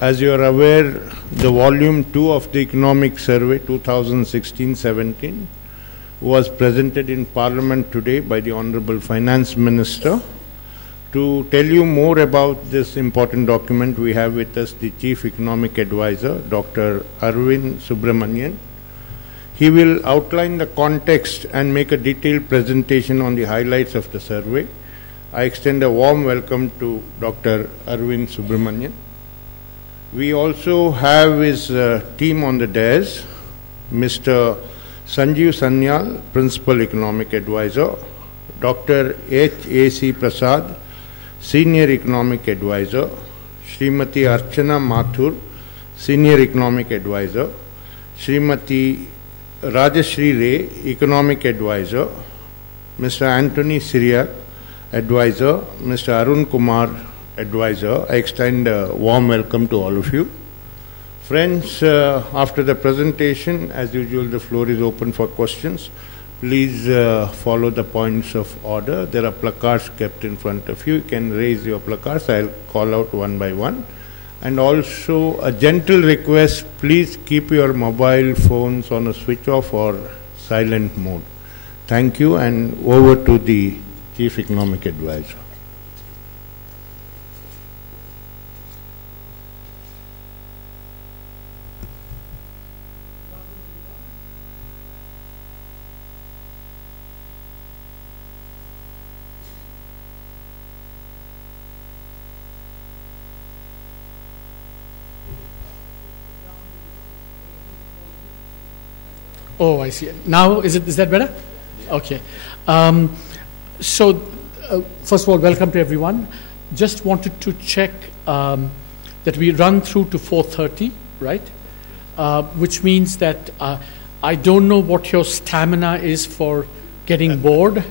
As you are aware, the volume 2 of the Economic Survey 2016-17 was presented in Parliament today by the Honorable Finance Minister. To tell you more about this important document, we have with us the Chief Economic Advisor, Dr. Arvind Subramanian. He will outline the context and make a detailed presentation on the highlights of the survey. I extend a warm welcome to Dr. Arvind Subramanian. We also have his team on the dais, Mr. Sanjeev Sanyal, Principal Economic Advisor, Dr. H.A.C. Prasad, Senior Economic Advisor, Srimati Archana Mathur, Senior Economic Advisor, Srimati Rajashri Ray, Economic Advisor, Mr. Anthony Syriac, Advisor, Mr. Arun Kumar, Advisor. I extend a warm welcome to all of you. Friends, after the presentation, as usual, the floor is open for questions. Please follow the points of order. There are placards kept in front of you. You can raise your placards. I'll call out one by one. And also a gentle request, please keep your mobile phones on a switch off or silent mode. Thank you, and over to the Chief Economic Advisor. Oh, I see. Now, is that better? Okay. First of all, welcome to everyone. Just wanted to check that we run through to 4:30, right? Which means that I don't know what your stamina is for getting bored.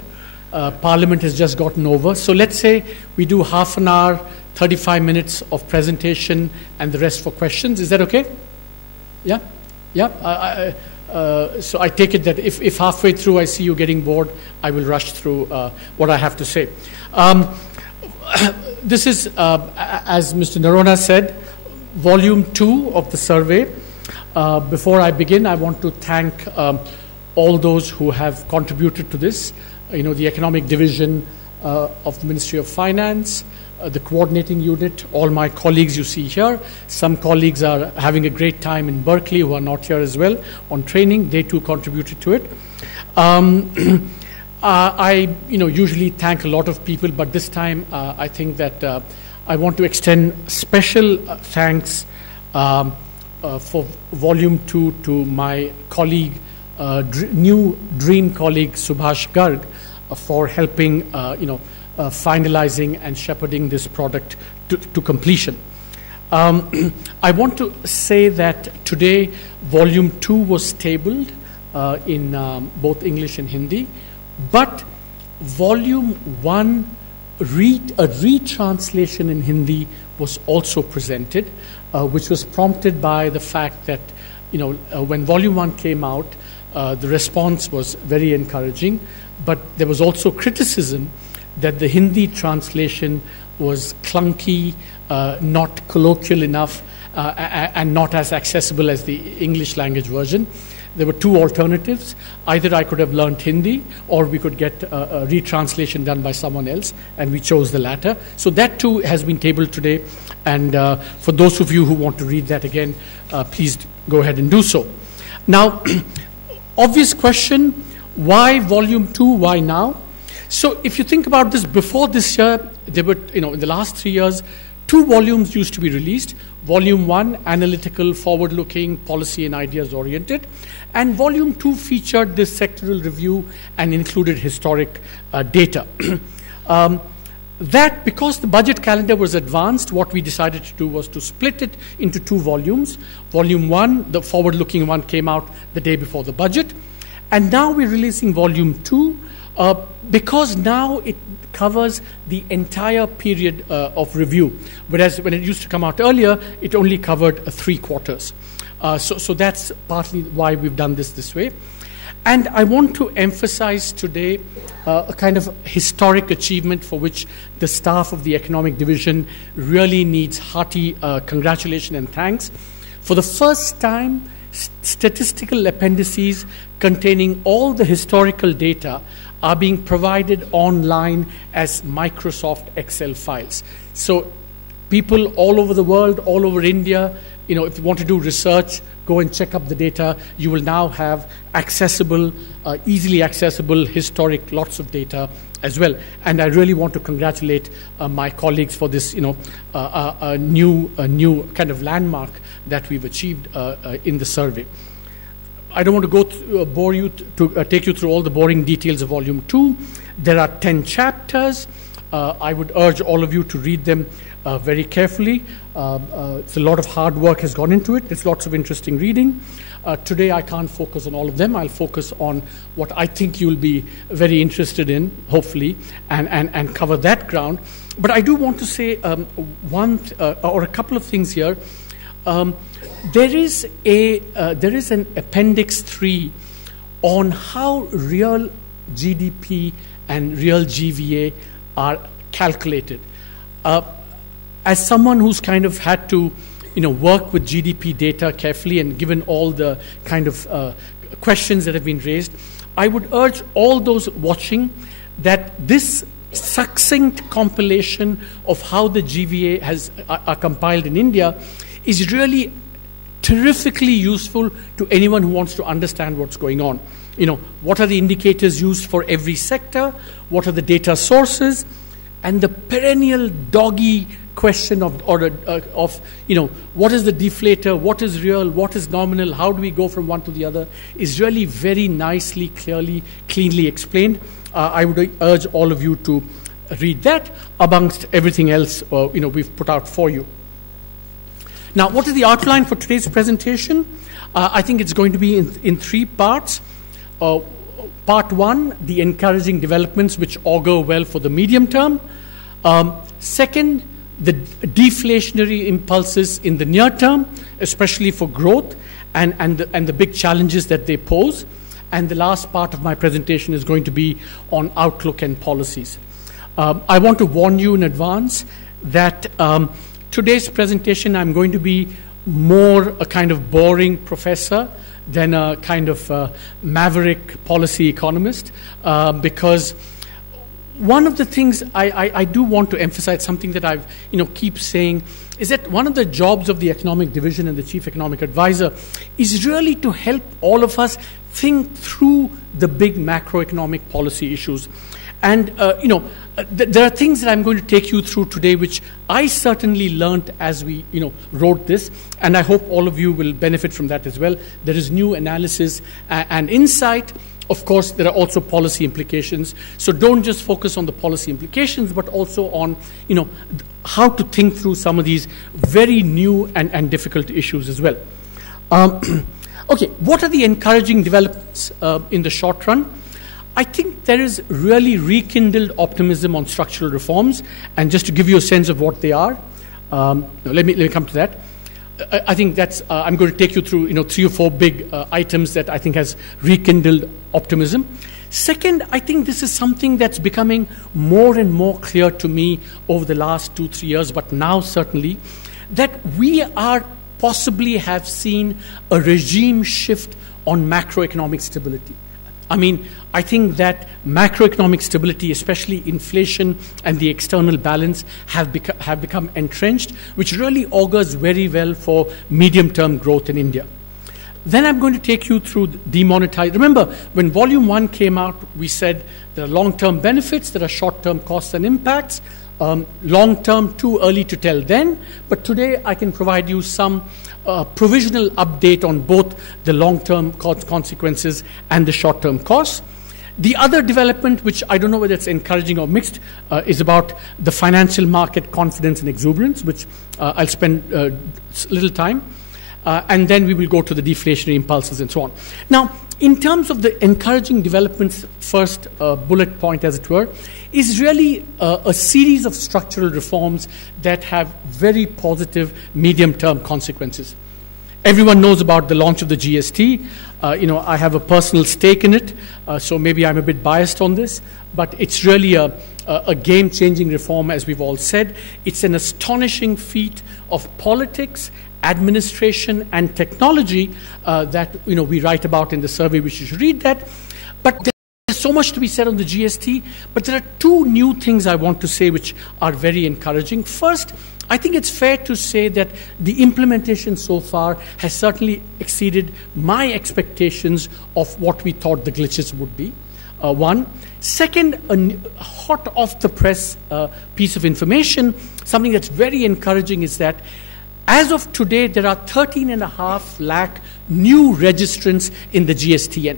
Parliament has just gotten over. So let's say we do half an hour, 35 minutes of presentation, and the rest for questions. Is that okay? Yeah? Yeah? So I take it that if halfway through I see you getting bored, I will rush through what I have to say. This is, as Mr. Narona said, volume 2 of the survey. Before I begin, I want to thank all those who have contributed to this. The Economic Division of the Ministry of Finance, the coordinating unit, all my colleagues you see here. Some colleagues are having a great time in Berkeley who are not here as well on training. They too contributed to it. I usually thank a lot of people, but this time I think that I want to extend special thanks for volume 2 to my colleague, new dream colleague Subhash Garg, for helping finalizing and shepherding this product to completion. I want to say that today volume 2 was tabled in both English and Hindi, but volume 1, a retranslation in Hindi was also presented, which was prompted by the fact that when volume 1 came out, the response was very encouraging, but there was also criticism that the Hindi translation was clunky, not colloquial enough, and not as accessible as the English language version. There were two alternatives. Either I could have learned Hindi, or we could get a retranslation done by someone else, and we chose the latter. So that too has been tabled today, and for those of you who want to read that again, please go ahead and do so. Now, obvious question, why volume 2, why now? So if you think about this, before this year, there were, in the last 3 years, 2 volumes used to be released. Volume 1, analytical, forward-looking, policy and ideas-oriented. And Volume 2 featured this sectoral review and included historic data. That, because the budget calendar was advanced, what we decided to do was to split it into 2 volumes. Volume 1, the forward-looking one, came out the day before the budget. And now we're releasing Volume 2, because now it covers the entire period of review, whereas when it used to come out earlier, it only covered 3 quarters. So that's partly why we've done this way. And I want to emphasize today a kind of historic achievement for which the staff of the Economic Division really needs hearty congratulations and thanks. For the first time, statistical appendices containing all the historical data are being provided online as Microsoft Excel files. So people all over the world, all over India, if you want to do research, go and check up the data. You will now have accessible, easily accessible, historic, lots of data as well. And I really want to congratulate my colleagues for this, new kind of landmark that we've achieved in the survey. I don't want to bore you to take you through all the boring details of Volume 2. There are 10 chapters. I would urge all of you to read them very carefully. It's a lot of hard work has gone into it. There's lots of interesting reading. Today I can't focus on all of them. I'll focus on what I think you'll be very interested in, hopefully, and cover that ground. But I do want to say or a couple of things here. There is an Appendix 3 on how real GDP and real GVA are calculated. As someone who's kind of had to, work with GDP data carefully and given all the kind of questions that have been raised, I would urge all those watching that this succinct compilation of how the GVA are compiled in India is really terrifically useful to anyone who wants to understand what's going on. What are the indicators used for every sector? What are the data sources? And the perennial doggy question of what is the deflator, what is real, what is nominal, how do we go from one to the other, is really very nicely, cleanly explained. I would urge all of you to read that amongst everything else we've put out for you. Now, what is the outline for today's presentation? I think it's going to be in 3 parts. Part 1, the encouraging developments which augur well for the medium term. Second, the deflationary impulses in the near term, especially for growth, and the big challenges that they pose. And the last part of my presentation is going to be on outlook and policies. I want to warn you in advance that today's presentation, I'm going to be more a kind of boring professor than a kind of maverick policy economist, because one of the things I do want to emphasize, something that I've keep saying, is that one of the jobs of the Economic Division and the Chief Economic Advisor is really to help all of us think through the big macroeconomic policy issues. And, there are things that I'm going to take you through today which I certainly learned as we, wrote this, and I hope all of you will benefit from that as well. There is new analysis and insight. Of course, there are also policy implications. So don't just focus on the policy implications, but also on, how to think through some of these very new and difficult issues as well. Okay, what are the encouraging developments in the short run? I think there is really rekindled optimism on structural reforms, and just to give you a sense of what they are, let me come to that. I think that's I'm going to take you through 3 or 4 big items that I think has rekindled optimism. Second, I think this is something that's becoming more and more clear to me over the last 2-3 years, but now certainly, that we are possibly have seen a regime shift on macroeconomic stability. I mean, I think that macroeconomic stability, especially inflation and the external balance, have become entrenched, which really augurs very well for medium-term growth in India. Then I'm going to take you through demonetization. Remember, when Volume 1 came out, we said there are long-term benefits, there are short-term costs and impacts. Long-term, too early to tell then, but today I can provide you some provisional update on both the long-term consequences and the short-term costs. The other development, which I don't know whether it's encouraging or mixed, is about the financial market confidence and exuberance, which I'll spend little time. And then we will go to the deflationary impulses and so on. Now, in terms of the encouraging developments, first bullet point, as it were, is really a series of structural reforms that have very positive medium-term consequences. Everyone knows about the launch of the GST. I have a personal stake in it, so maybe I'm a bit biased on this, but it's really a game-changing reform, as we've all said. It's an astonishing feat of politics, administration, and technology that we write about in the survey, which you should read that. But there's so much to be said on the GST, but there are two new things I want to say which are very encouraging. First, I think it's fair to say that the implementation so far has certainly exceeded my expectations of what we thought the glitches would be. One. Second, a hot off the press piece of information, something that's very encouraging is that as of today, there are 13.5 lakh new registrants in the GSTN.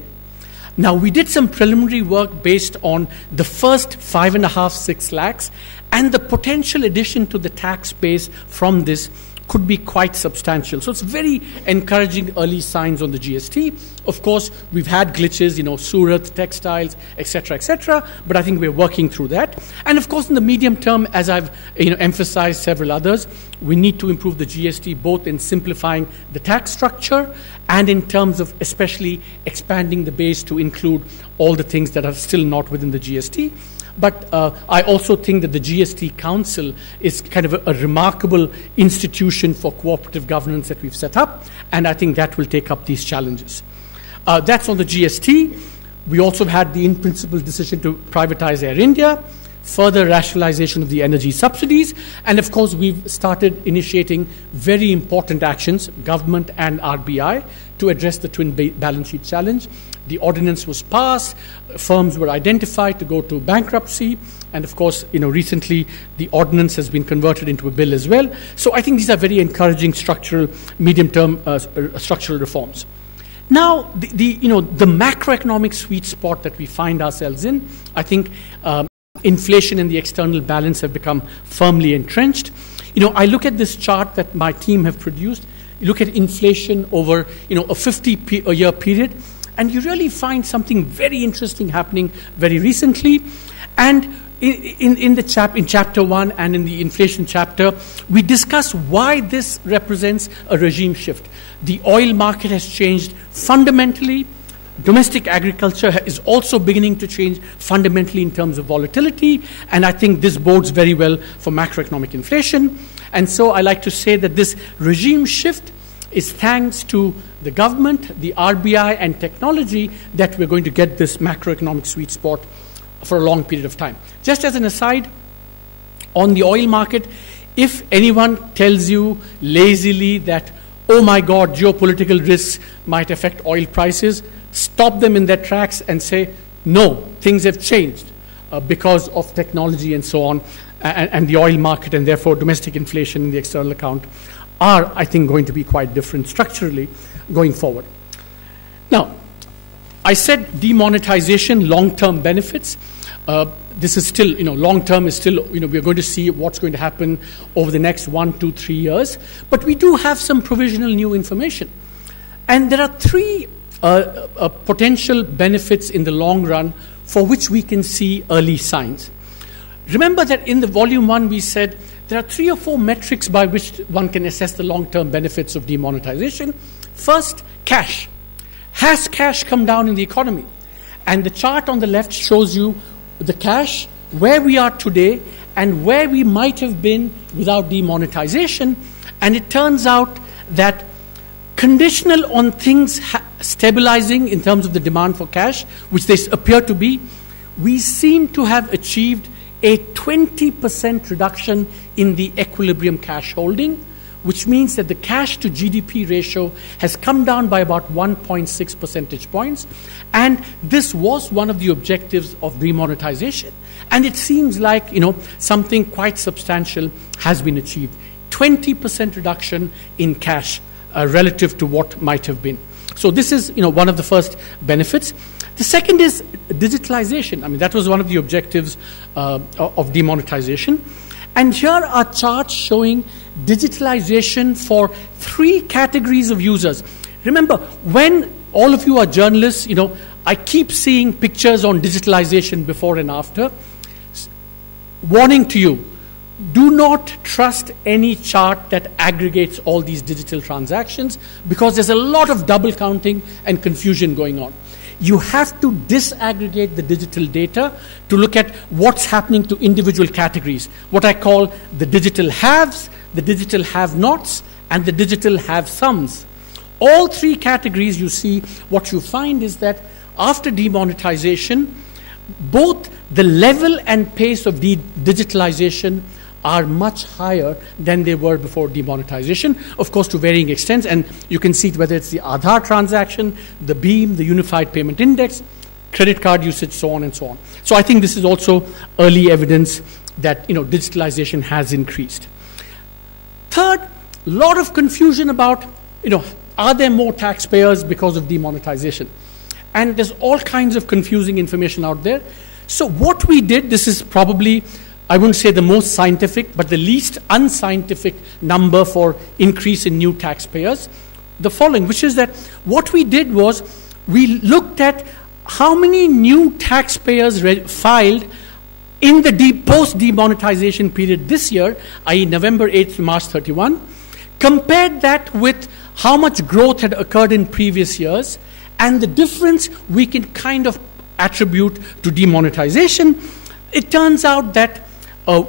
Now, we did some preliminary work based on the first 5.5, 6 lakhs, and the potential addition to the tax base from this could be quite substantial. So it's very encouraging early signs on the GST. Of course, we've had glitches, Surat, textiles, etc., but I think we're working through that. And of course, in the medium term, as I've emphasized several others, we need to improve the GST both in simplifying the tax structure and in terms of especially expanding the base to include all the things that are still not within the GST. But I also think that the GST Council is kind of a remarkable institution for cooperative governance that we've set up, and I think that will take up these challenges. That's on the GST. We also had the in-principle decision to privatize Air India, further rationalization of the energy subsidies, and of course we've started initiating very important actions, government and RBI, to address the twin balance sheet challenge. The ordinance was passed, firms were identified to go to bankruptcy, and of course, recently the ordinance has been converted into a bill as well. So I think these are very encouraging structural, medium-term structural reforms. Now, the macroeconomic sweet spot that we find ourselves in, I think inflation and the external balance have become firmly entrenched. I look at this chart that my team have produced. You look at inflation over a 50-year period, and you really find something very interesting happening very recently. And in chapter 1 and in the inflation chapter, we discuss why this represents a regime shift. The oil market has changed fundamentally. Domestic agriculture is also beginning to change fundamentally in terms of volatility, and I think this bodes very well for macroeconomic inflation. And so I like to say that this regime shift is thanks to the government, the RBI, and technology that we're going to get this macroeconomic sweet spot for a long period of time. Just as an aside, on the oil market, if anyone tells you lazily that, oh my God, geopolitical risks might affect oil prices, stop them in their tracks and say, no, things have changed because of technology and so on, and the oil market, and therefore domestic inflation in the external account are, I think, going to be quite different structurally going forward. Now, I said demonetization, long-term benefits. This is still, long-term is still, we're going to see what's going to happen over the next 1, 2, 3 years. But we do have some provisional new information. And there are 3 potential benefits in the long run for which we can see early signs. Remember that in the volume 1 we said there are 3 or 4 metrics by which one can assess the long-term benefits of demonetization. First, cash. Has cash come down in the economy? And the chart on the left shows you the cash, where we are today, and where we might have been without demonetization. And it turns out that conditional on things stabilizing in terms of the demand for cash, which they appear to be, we seem to have achieved a 20% reduction in the equilibrium cash holding, which means that the cash to GDP ratio has come down by about 1.6 percentage points. And this was one of the objectives of demonetization. And it seems like, something quite substantial has been achieved. 20% reduction in cash relative to what might have been. So this is, one of the first benefits. The second is digitalization. I mean, that was one of the objectives of demonetization. And here are charts showing digitalization for 3 categories of users. Remember, when all of you are journalists, I keep seeing pictures on digitalization before and after. Warning to you, do not trust any chart that aggregates all these digital transactions, because there's a lot of double counting and confusion going on. You have to disaggregate the digital data to look at what's happening to individual categories, what I call the digital haves, the digital have-nots, and the digital have-somes. All three categories, you see, what you find is that after demonetization, both the level and pace of digitalization are much higher than they were before demonetization, of course to varying extents, and you can see it whether it's the Aadhaar transaction, the BEAM, the Unified Payment Index, credit card usage, so on and so on. So I think this is also early evidence that digitalization has increased. Third, a lot of confusion about, are there more taxpayers because of demonetization? And there's all kinds of confusing information out there. So what we did, this is probably, I wouldn't say the most scientific, but the least unscientific number for increase in new taxpayers, the following, which is that what we did was we looked at how many new taxpayers filed in the post-demonetization period this year, i.e. November 8th to March 31, compared that with how much growth had occurred in previous years, and the difference we can kind of attribute to demonetization. It turns out that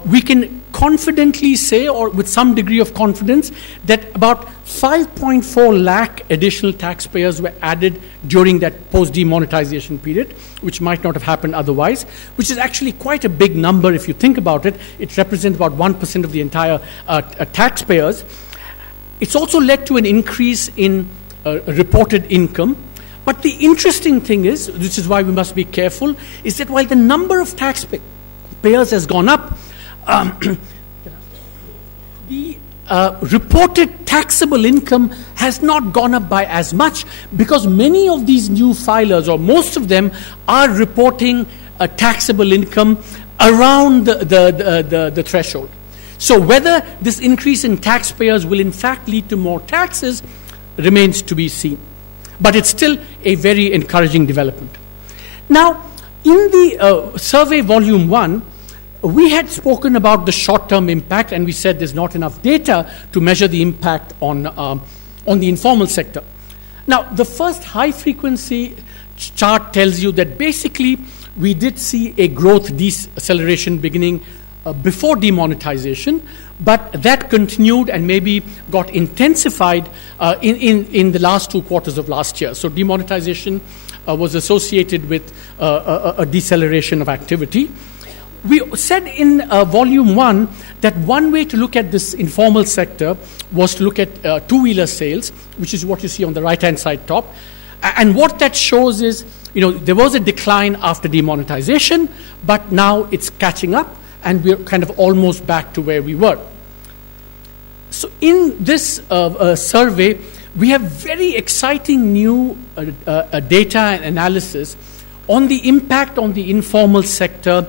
we can confidently say, or with some degree of confidence, that about 5.4 lakh additional taxpayers were added during that post-demonetization period, which might not have happened otherwise, which is actually quite a big number if you think about it. It represents about 1% of the entire taxpayers. It's also led to an increase in reported income. But the interesting thing is, which is why we must be careful, is that while the number of taxpayers has gone up, the reported taxable income has not gone up by as much, because many of these new filers, or most of them, are reporting a taxable income around the threshold. So whether this increase in taxpayers will in fact lead to more taxes remains to be seen. But it's still a very encouraging development. Now, in the survey volume 1, we had spoken about the short-term impact, and we said there's not enough data to measure the impact on the informal sector. Now, the first high-frequency chart tells you that basically we did see a growth deceleration beginning before demonetization, but that continued and maybe got intensified in the last 2 quarters of last year. So demonetization was associated with a deceleration of activity. We said in volume 1 that one way to look at this informal sector was to look at two-wheeler sales, which is what you see on the right-hand side top. And what that shows is, there was a decline after demonetization, but now it's catching up, and we're kind of almost back to where we were. So in this survey, we have very exciting new data and analysis on the impact on the informal sector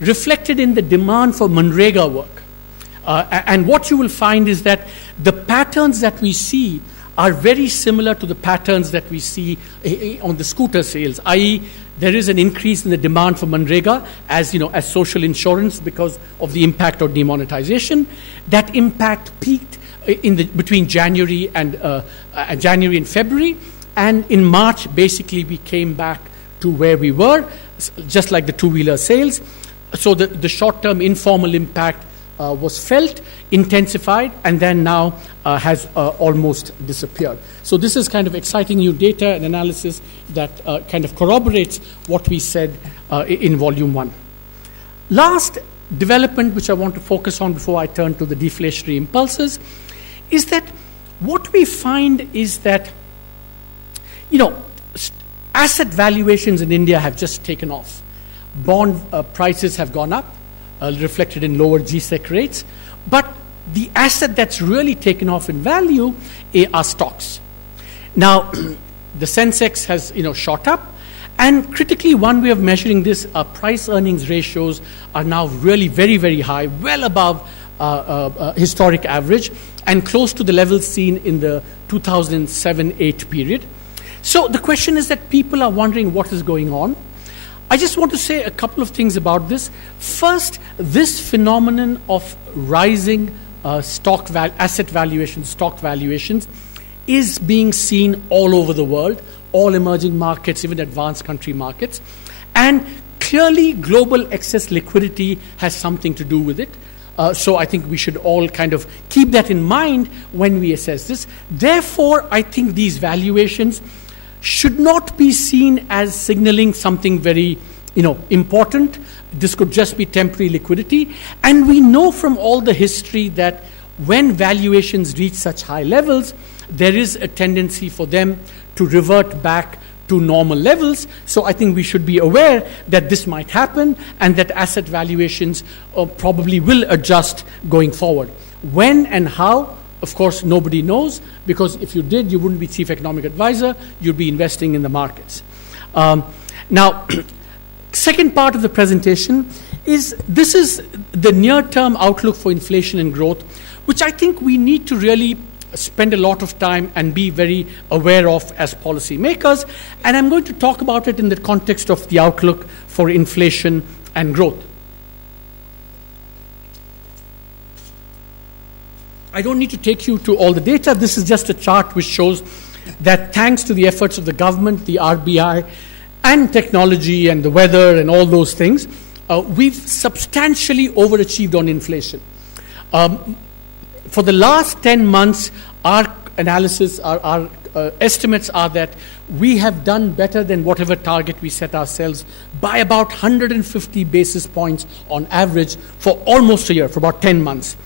reflected in the demand for Manrega work. And what you will find is that the patterns that we see are very similar to the patterns that we see on the scooter sales, i.e. there is an increase in the demand for Manrega as social insurance because of the impact of demonetization. That impact peaked between January and February, and in March basically we came back to where we were, just like the two-wheeler sales. So the short-term informal impact was felt, intensified, and then now has almost disappeared. So this is kind of exciting new data and analysis that kind of corroborates what we said in volume 1. Last development which I want to focus on before I turn to the deflationary impulses is that what we find is that, asset valuations in India have just taken off. Bond prices have gone up, reflected in lower GSEC rates, but the asset that's really taken off in value are stocks. Now, the Sensex has shot up, and critically one way of measuring this, price earnings ratios are now really very, very high, well above historic average, and close to the levels seen in the 2007-8 period. So the question is that people are wondering what is going on. I just want to say a couple of things about this. First, this phenomenon of rising asset valuations, stock valuations, is being seen all over the world, all emerging markets, even advanced country markets. And clearly, global excess liquidity has something to do with it. So I think we should all kind of keep that in mind when we assess this. Therefore, I think these valuations should not be seen as signaling something very, important. This could just be temporary liquidity. And we know from all the history that when valuations reach such high levels, there is a tendency for them to revert back to normal levels. So I think we should be aware that this might happen and that asset valuations probably will adjust going forward. When and how, of course, nobody knows, because if you did, you wouldn't be chief economic advisor, you'd be investing in the markets. Now, second part of the presentation is this is the near-term outlook for inflation and growth, which I think we need to really spend a lot of time and be very aware of as policymakers. And I'm going to talk about it in the context of the outlook for inflation and growth. I don't need to take you to all the data. This is just a chart which shows that thanks to the efforts of the government, the RBI, and technology and the weather and all those things, we've substantially overachieved on inflation. For the last 10 months, our analysis, our estimates are that we have done better than whatever target we set ourselves by about 150 basis points on average for almost a year, for about 10 months.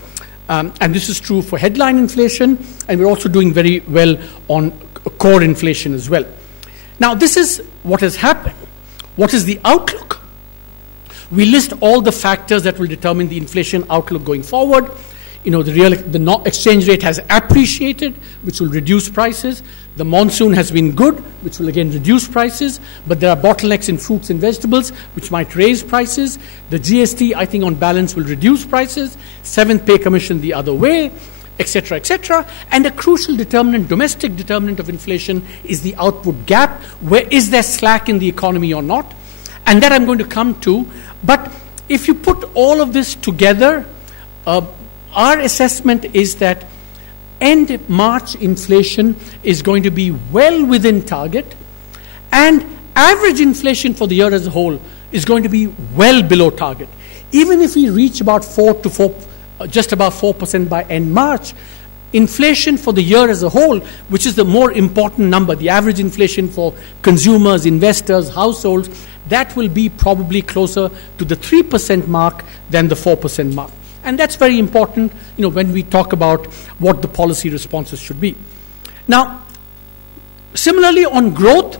And this is true for headline inflation, and we're also doing very well on core inflation as well. Now, this is what has happened. What is the outlook? We list all the factors that will determine the inflation outlook going forward. The exchange rate has appreciated, which will reduce prices. The monsoon has been good, which will again reduce prices. But there are bottlenecks in fruits and vegetables, which might raise prices. The GST, I think, on balance, will reduce prices. Seventh pay commission the other way, etc., etc. And a crucial determinant, domestic determinant of inflation, is the output gap. Where is there slack in the economy or not? And that I'm going to come to. But if you put all of this together, our assessment is that end March inflation is going to be well within target, and average inflation for the year as a whole is going to be well below target. Even if we reach about just about 4% by end March, inflation for the year as a whole, which is the more important number, the average inflation for consumers, investors, households, that will be probably closer to the 3% mark than the 4% mark. And that's very important, when we talk about what the policy responses should be. Now, similarly on growth,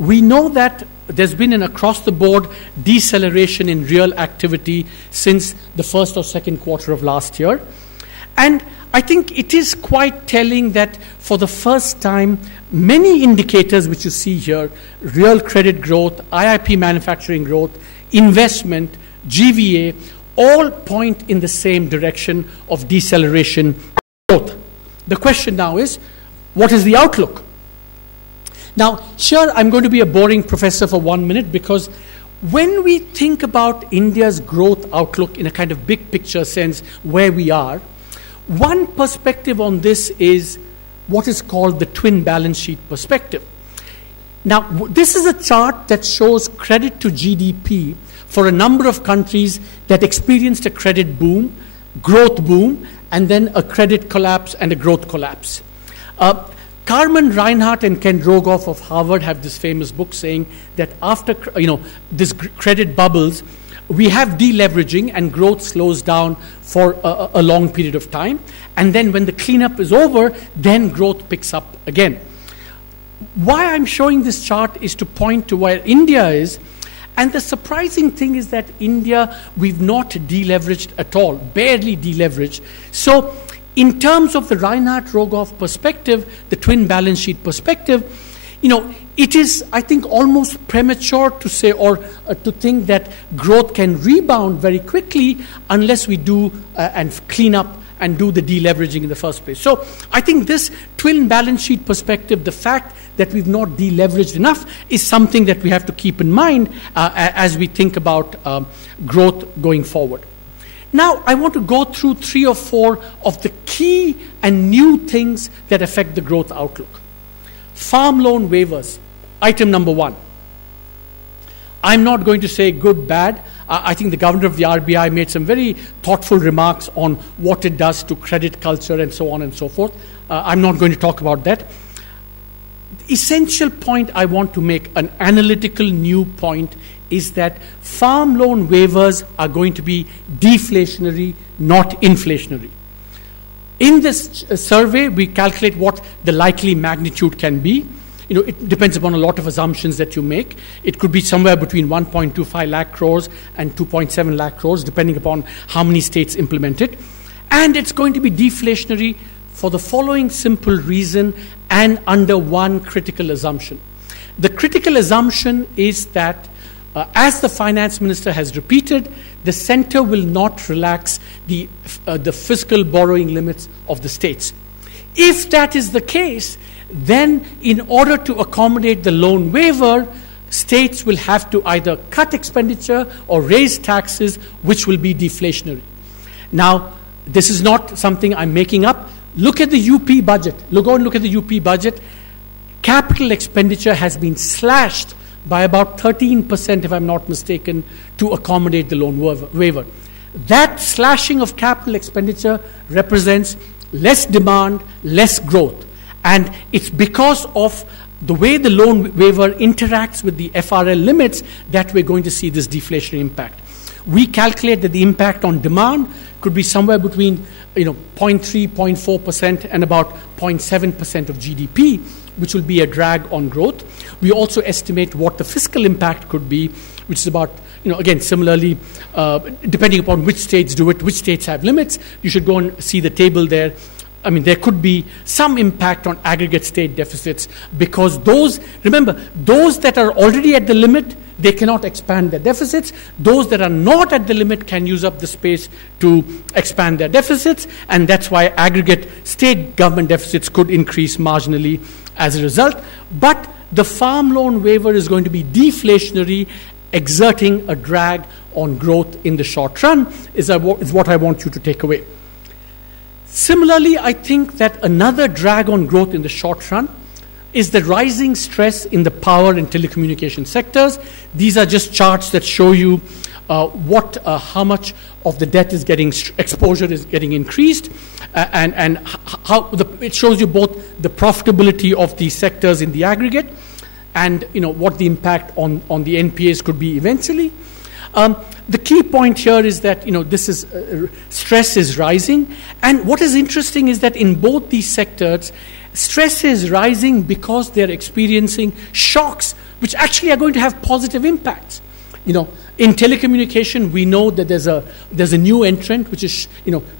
we know that there's been an across-the-board deceleration in real activity since the first or second quarter of last year. And I think it is quite telling that for the first time, many indicators which you see here, real credit growth, IIP manufacturing growth, investment, GVA, all point in the same direction of deceleration growth. The question now is, what is the outlook? Now, here I'm going to be a boring professor for 1 minute, because when we think about India's growth outlook in a kind of big picture sense where we are, one perspective on this is what is called the twin balance sheet perspective. Now, this is a chart that shows credit to GDP for a number of countries that experienced a credit boom, growth boom, and then a credit collapse and a growth collapse. Carmen Reinhardt and Ken Rogoff of Harvard have this famous book saying that after this credit bubbles, we have deleveraging and growth slows down for a long period of time. And then when the cleanup is over, then growth picks up again. Why I'm showing this chart is to point to where India is. And the surprising thing is that India, we've not deleveraged at all, barely deleveraged. So in terms of the Reinhardt-Rogoff perspective, the twin balance sheet perspective, it is, I think, almost premature to say or to think that growth can rebound very quickly unless we do and clean up and do the deleveraging in the first place. So I think this twin balance sheet perspective, the fact that we've not deleveraged enough, is something that we have to keep in mind as we think about growth going forward. Now, I want to go through 3 or 4 of the key and new things that affect the growth outlook. Farm loan waivers, item number 1. I'm not going to say good, bad. I think the governor of the RBI made some very thoughtful remarks on what it does to credit culture and so on and so forth. I'm not going to talk about that. The essential point I want to make, an analytical new point, is that farm loan waivers are going to be deflationary, not inflationary. In this survey, we calculate what the likely magnitude can be. It depends upon a lot of assumptions that you make. It could be somewhere between 1.25 lakh crores and 2.7 lakh crores, depending upon how many states implement it. And it's going to be deflationary for the following simple reason and under one critical assumption. The critical assumption is that as the finance minister has repeated, the center will not relax the fiscal borrowing limits of the states. If that is the case, then in order to accommodate the loan waiver, states will have to either cut expenditure or raise taxes, which will be deflationary. Now, this is not something I'm making up. Look at the UP budget. Go and look at the UP budget. Capital expenditure has been slashed by about 13%, if I'm not mistaken, to accommodate the loan waiver. That slashing of capital expenditure represents less demand, less growth. And it's because of the way the loan waiver interacts with the FRL limits that we're going to see this deflationary impact. We calculate that the impact on demand could be somewhere between 0.3%, 0.4% and about 0.7% of GDP, which will be a drag on growth. We also estimate what the fiscal impact could be, which is about, again, similarly, depending upon which states do it, which states have limits. You should go and see the table there. I mean, there could be some impact on aggregate state deficits because those that are already at the limit, they cannot expand their deficits. Those that are not at the limit can use up the space to expand their deficits, and that's why aggregate state government deficits could increase marginally as a result. But the farm loan waiver is going to be deflationary, exerting a drag on growth in the short run, is what I want you to take away. Similarly, I think that another drag on growth in the short run is the rising stress in the power and telecommunication sectors. These are just charts that show you how much of the debt is getting, exposure is getting increased, and how it shows you both the profitability of these sectors in the aggregate and what the impact on the NPAs could be eventually. The key point here is that this is stress is rising, and what is interesting is that in both these sectors, stress is rising because they're experiencing shocks which actually are going to have positive impacts. In telecommunication, we know that there's a new entrant which is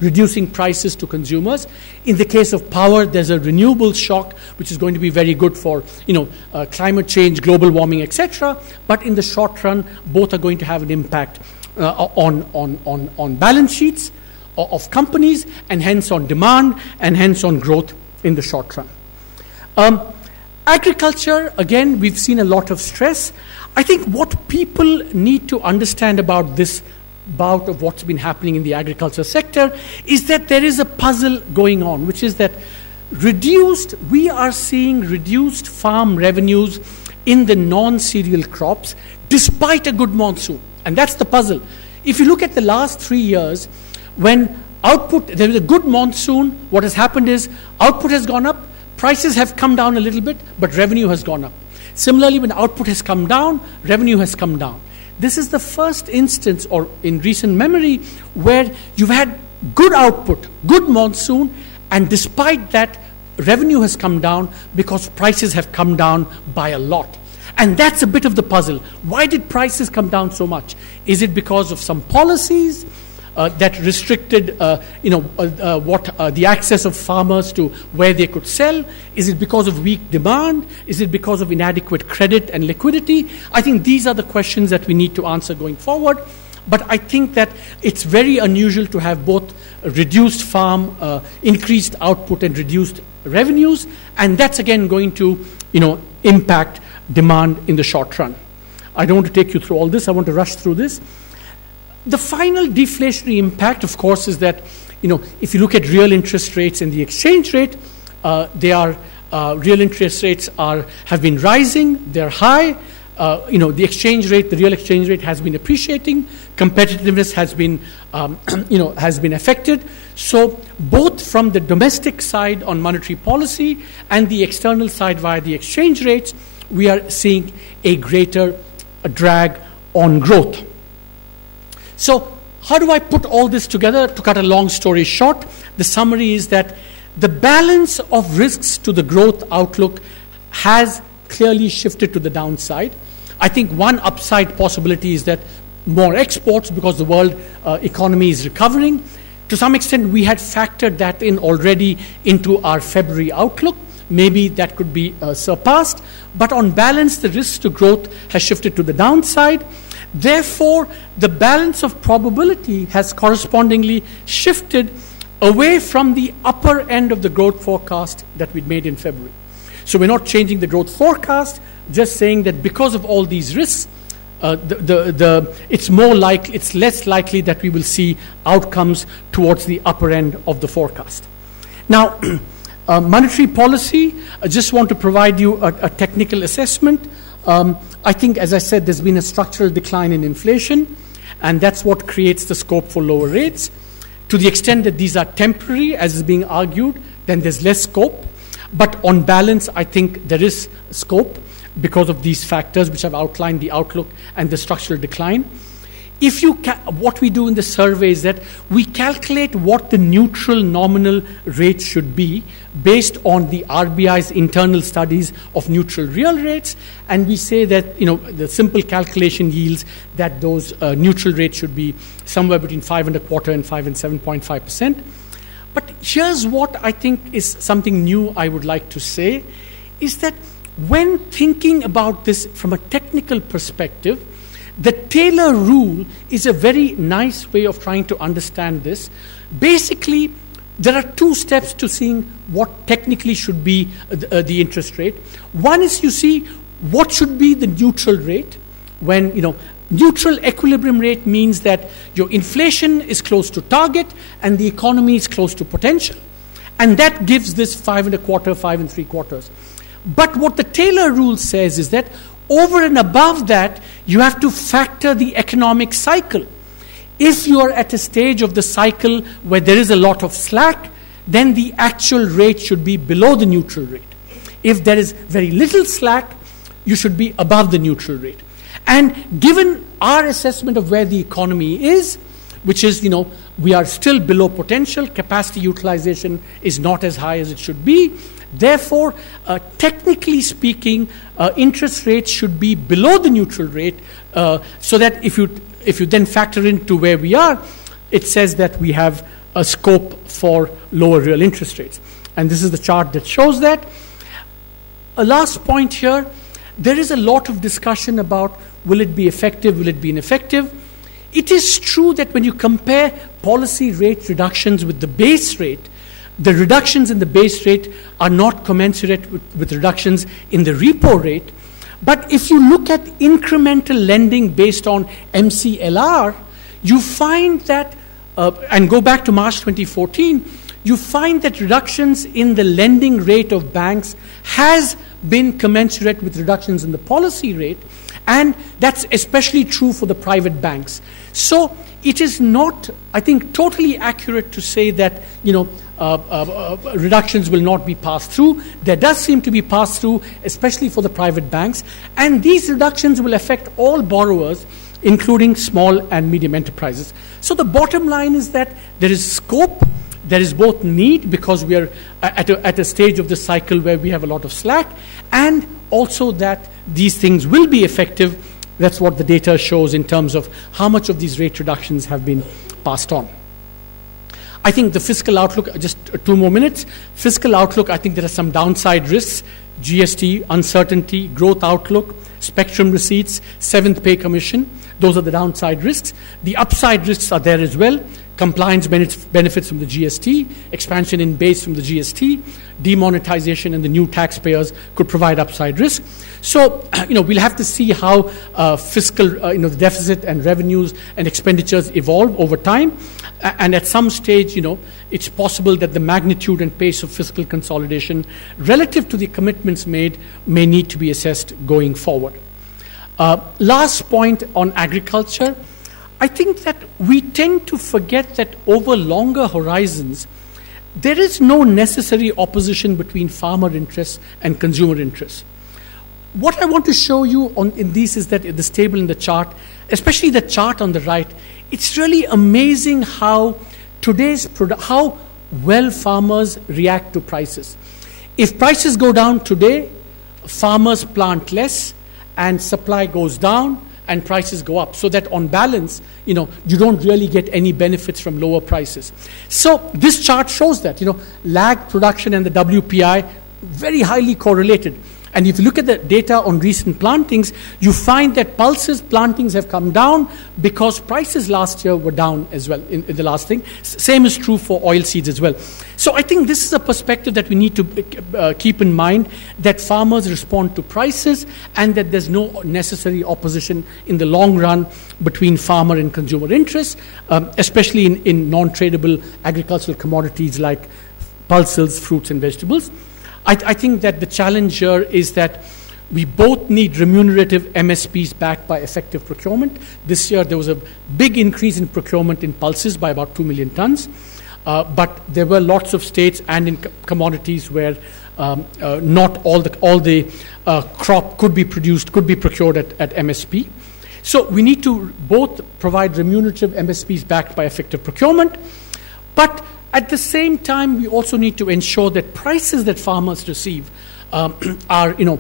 reducing prices to consumers. In the case of power, there's a renewable shock which is going to be very good for climate change, global warming, etc. But in the short run, both are going to have an impact on balance sheets of companies, and hence on demand, and hence on growth in the short run. Agriculture, again, we've seen a lot of stress. I think what people need to understand about this bout of what's been happening in the agriculture sector is that there is a puzzle going on, which is that we are seeing reduced farm revenues in the non-cereal crops despite a good monsoon. And that's the puzzle. If you look at the last 3 years, when there was a good monsoon, what has happened is output has gone up, prices have come down a little bit, but revenue has gone up. Similarly, when output has come down, revenue has come down. This is the first instance, or in recent memory, where you've had good output, good monsoon, and despite that, revenue has come down because prices have come down by a lot. And that's a bit of the puzzle. Why did prices come down so much? Is it because of some policies that restricted the access of farmers to where they could sell? Is it because of weak demand? Is it because of inadequate credit and liquidity? I think these are the questions that we need to answer going forward. but I think that it's very unusual to have both reduced farm, increased output and reduced revenues, and that's again going to impact demand in the short run. I don't want to take you through all this. I want to rush through this. The final deflationary impact, of course, is that if you look at real interest rates and the exchange rate, real interest rates have been rising. They're high. The exchange rate, the real exchange rate, has been appreciating. Competitiveness has been, has been affected. So both from the domestic side on monetary policy and the external side via the exchange rates, we are seeing a greater drag on growth. So how do I put all this together? To cut a long story short, the summary is that the balance of risks to the growth outlook has clearly shifted to the downside. I think one upside possibility is that more exports, because the world economy is recovering. To some extent, we had factored that in already into our February outlook. Maybe that could be surpassed. But on balance, the risk to growth has shifted to the downside. Therefore, the balance of probability has correspondingly shifted away from the upper end of the growth forecast that we'd made in February. So we're not changing the growth forecast, just saying that because of all these risks, it's less likely that we will see outcomes towards the upper end of the forecast. Now, monetary policy, I just want to provide you a technical assessment. I think, as I said, there's been a structural decline in inflation, and that's what creates the scope for lower rates. To the extent that these are temporary, as is being argued, then there's less scope. But on balance, I think there is scope because of these factors which I've outlined, the outlook and the structural decline. What we do in the survey is that we calculate what the neutral nominal rate should be based on the RBI's internal studies of neutral real rates, and we say that the simple calculation yields that those neutral rates should be somewhere between 5.25% and 5 and 7.5%. But here's what I think is something new I would like to say, is that when thinking about this from a technical perspective, the Taylor rule is a very nice way of trying to understand this. Basically, there are two steps to seeing what technically should be the interest rate. One is you see what should be the neutral rate when, neutral equilibrium rate means that your inflation is close to target and the economy is close to potential. And that gives this 5.25%, 5 3/4. But what the Taylor rule says is that over and above that, you have to factor the economic cycle. If you are at a stage of the cycle where there is a lot of slack, then the actual rate should be below the neutral rate. If there is very little slack, you should be above the neutral rate. And given our assessment of where the economy is, which is, we are still below potential, capacity utilization is not as high as it should be. Therefore, technically speaking, interest rates should be below the neutral rate, so that if you then factor into where we are, it says that we have a scope for lower real interest rates. And this is the chart that shows that. A last point here, there is a lot of discussion about will it be effective, will it be ineffective. It is true that when you compare policy rate reductions with the base rate, the reductions in the base rate are not commensurate with reductions in the repo rate. But if you look at incremental lending based on MCLR, you find that, and go back to March 2014, you find that reductions in the lending rate of banks has been commensurate with reductions in the policy rate, and that's especially true for the private banks. So it is not, I think, totally accurate to say that, reductions will not be passed through. There does seem to be passed through, especially for the private banks, and these reductions will affect all borrowers, including small and medium enterprises. So the bottom line is that there is scope, there is both need, because we are at a stage of the cycle where we have a lot of slack, and also that these things will be effective. That's what the data shows in terms of how much of these rate reductions have been passed on. I think the fiscal outlook, just 2 more minutes. Fiscal outlook, I think there are some downside risks. GST, uncertainty, growth outlook, spectrum receipts, seventh pay commission. Those are the downside risks. The upside risks are there as well. Compliance benefits from the GST, expansion in base from the GST, demonetization and the new taxpayers could provide upside risk. So, we'll have to see how fiscal, the deficit and revenues and expenditures evolve over time. And at some stage, it's possible that the magnitude and pace of fiscal consolidation relative to the commitments made may need to be assessed going forward. Last point on agriculture. I think that we tend to forget that over longer horizons, there is no necessary opposition between farmer interests and consumer interests. What I want to show you in this is that this table in the chart, especially the chart on the right, it's really amazing how how well farmers react to prices. If prices go down today, farmers plant less and supply goes down and prices go up, so that on balance, you don't really get any benefits from lower prices. So this chart shows that, lag production and the WPI very highly correlated. And if you look at the data on recent plantings, you find that pulses plantings have come down because prices last year were down as well in the last thing. Same is true for oilseeds as well. So I think this is a perspective that we need to keep in mind, that farmers respond to prices and that there's no necessary opposition in the long run between farmer and consumer interests, especially in non-tradable agricultural commodities like pulses, fruits and vegetables. I think that the challenge here is that we both need remunerative MSPs backed by effective procurement. This year there was a big increase in procurement in pulses by about 2 million tons, but there were lots of states and in commodities where not all the crop could be procured at MSP. So we need to both provide remunerative MSPs backed by effective procurement, but at the same time, we also need to ensure that prices that farmers receive are,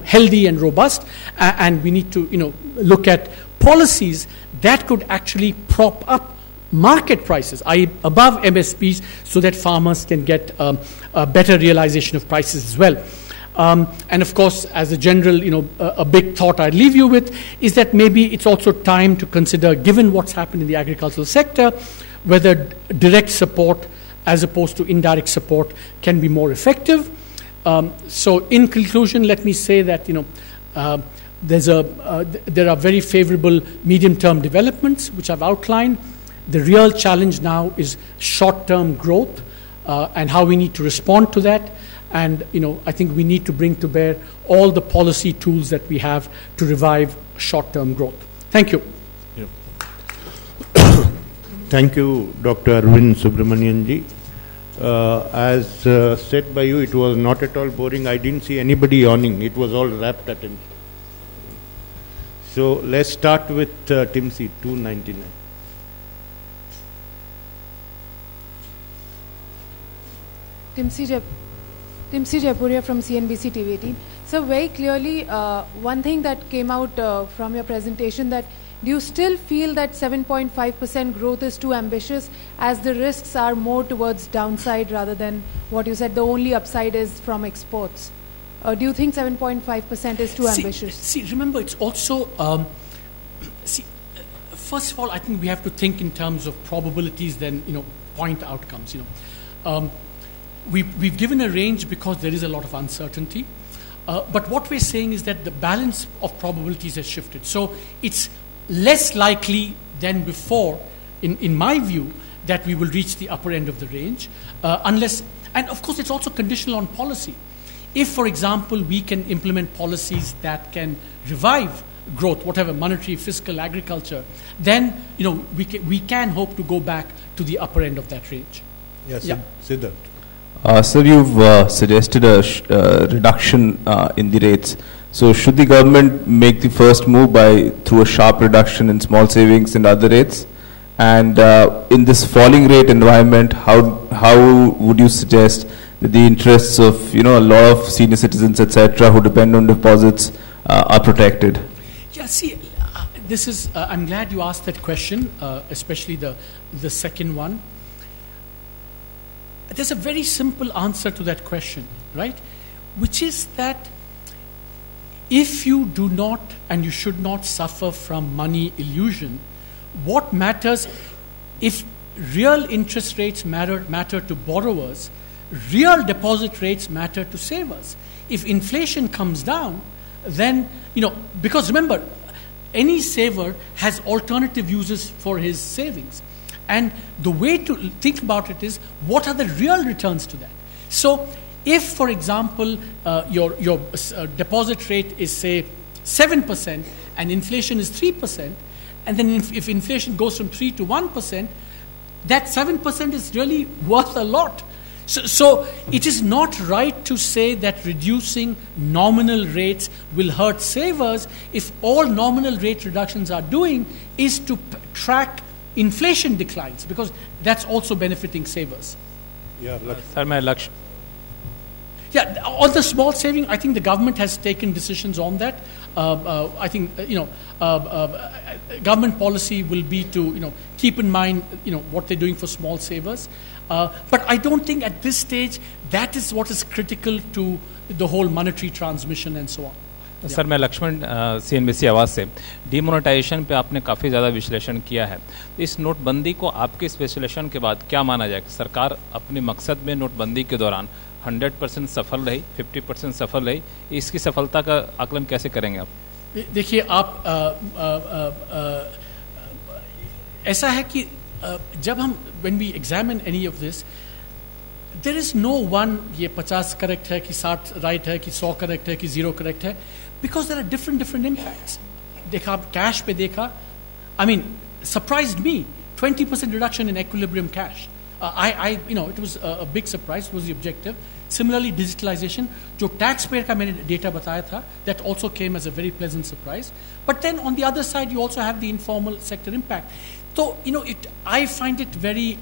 healthy and robust, and we need to, look at policies that could actually prop up market prices, i.e., above MSPs, so that farmers can get a better realization of prices as well. And of course, as a general, a big thought I'd leave you with is that maybe it's also time to consider, given what's happened in the agricultural sector, whether direct support as opposed to indirect support can be more effective. So in conclusion, let me say that there are very favorable medium-term developments which I've outlined. The real challenge now is short-term growth and how we need to respond to that. And I think we need to bring to bear all the policy tools that we have to revive short-term growth. Thank you. Thank you, Dr. Arvind Subramanian ji. As said by you, it was not at all boring. I didn't see anybody yawning. It was all rapt attention. So let's start with Timsi, 299. Timsi Jaipuria from CNBC TV18. So very clearly, one thing that came out from your presentation, that do you still feel that 7.5% growth is too ambitious, as the risks are more towards downside rather than what you said, the only upside is from exports? Do you think 7.5% is too ambitious? See, remember, it's also, first of all, I think we have to think in terms of probabilities, then, point outcomes. We've given a range because there is a lot of uncertainty. But what we're saying is that the balance of probabilities has shifted. So it's less likely than before, in my view, that we will reach the upper end of the range, unless, and of course it's also conditional on policy. If, for example, we can implement policies that can revive growth, whatever, monetary, fiscal, agriculture, then we can hope to go back to the upper end of that range. Yes, yeah. Siddharth. Sir, you've suggested a reduction in the rates. So should the government make the first move through a sharp reduction in small savings and other rates? And in this falling rate environment, how would you suggest that the interests of a lot of senior citizens, etc., who depend on deposits, are protected? Yeah, see, this is. I'm glad you asked that question, especially the second one. There's a very simple answer to that question, right? Which is that if you do not and you should not suffer from money illusion, what matters if real interest rates matter to borrowers, real deposit rates matter to savers. If inflation comes down, then, because remember, any saver has alternative uses for his savings. And the way to think about it is, what are the real returns to that? So if, for example, your deposit rate is, say, 7% and inflation is 3%, and then if inflation goes from 3 to 1%, that 7% is really worth a lot. So it is not right to say that reducing nominal rates will hurt savers if all nominal rate reductions are doing is to track inflation declines, because that's also benefiting savers. Yeah, Sir, my Lakshman. Yeah, on the small saving, I think the government has taken decisions on that. I think government policy will be to keep in mind what they're doing for small savers. But I don't think at this stage that is what is critical to the whole monetary transmission and so on. Sir मैं Lakshman CNBC आवाज़ से demonetisation पे आपने काफ़ी ज़्यादा विश्लेषण किया है. इस नोटबंदी को आपके इस विश्लेषण के बाद क्या माना जाए कि सरकार अपने मकसद में नोटबंदी के दौरान 100% सफल रही, 50% सफल रही, इसकी सफलता का आकलन कैसे करेंगे आप? देखिए, आप ऐसा है कि जब हम when we examine any of this, there is no one ये 50 करेक्ट है कि 60 राइट है कि 100 करेक्ट है कि 0 करेक्ट है, because there are different impacts. देखा आप कैश पे देखा, I mean, surprised me, 20% reduction in equilibrium cash. It was a big surprise, was the objective. Similarly, digitalization, जो taxpayer का मैंने data बताया था, that also came as a very pleasant surprise. But then on the other side, you also have the informal sector impact. So, I find it very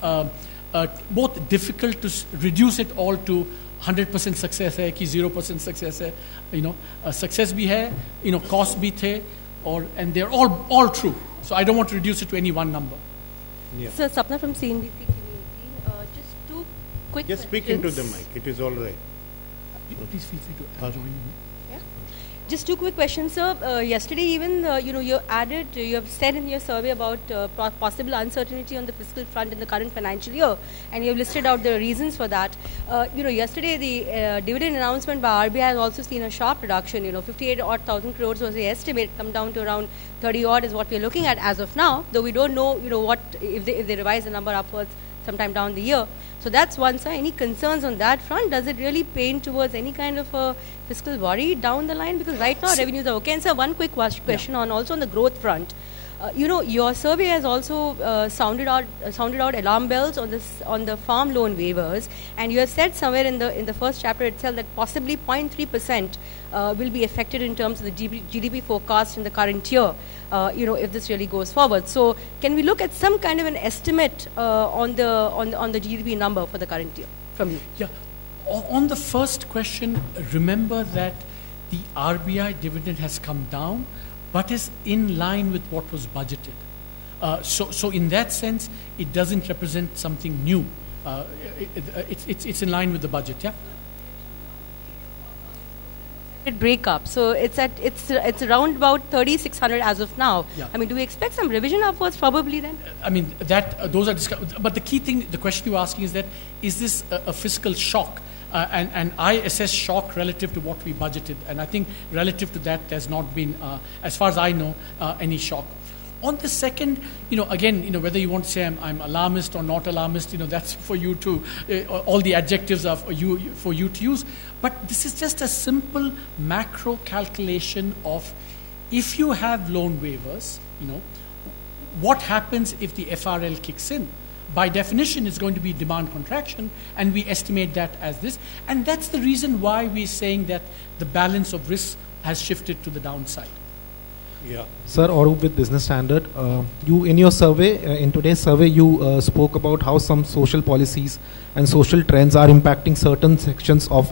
both difficult to reduce it all to 100% success है कि 0% success है. Success भी है, cost भी थे, and they're all true. So I don't want to reduce it to any one number. Yeah. Sir, Sapna from CNBC TV18. Just two quick Just speak into the mic. It is all right. Please feel free to join me. Just two quick questions, sir. Yesterday, even you have said in your survey about possible uncertainty on the fiscal front in the current financial year, and you have listed out the reasons for that. Yesterday the dividend announcement by RBI has also seen a sharp reduction. 58,000 crores was the estimate, come down to around 30 odd is what we are looking at as of now. Though we don't know, what if they revise the number upwards sometime down the year. So that's one, sir. Any concerns on that front? Does it really paint towards any kind of a fiscal worry down the line? Because right now revenues are okay. And sir, one quick question on the growth front. Your survey has also sounded out alarm bells on the farm loan waivers, and you have said somewhere in the first chapter itself that possibly 0.3% will be affected in terms of the GDP forecast in the current year. If this really goes forward. So can we look at some kind of an estimate on the GDP number for the current year from you? Yeah. On the first question, remember that the RBI dividend has come down, but is in line with what was budgeted. So in that sense, it doesn't represent something new. It's in line with the budget. Yeah. Break up, so it's around about 3,600 as of now. Yeah. I mean, do we expect some revision upwards probably then? I mean, those are discussed. But the key thing, the question you're asking is that, is this a fiscal shock? And I assess shock relative to what we budgeted, and I think relative to that, there's not been, as far as I know, any shock. On the second, again, whether you want to say I'm alarmist or not alarmist, that's for you to, all the adjectives are for you to use. But this is just a simple macro calculation of, if you have loan waivers, what happens if the FRL kicks in? By definition, it's going to be demand contraction, and we estimate that as this. And that's the reason why we're saying that the balance of risk has shifted to the downside. Yeah. Sir, Arup with Business Standard, you in your survey, in today's survey, you spoke about how some social policies and social trends are impacting certain sections of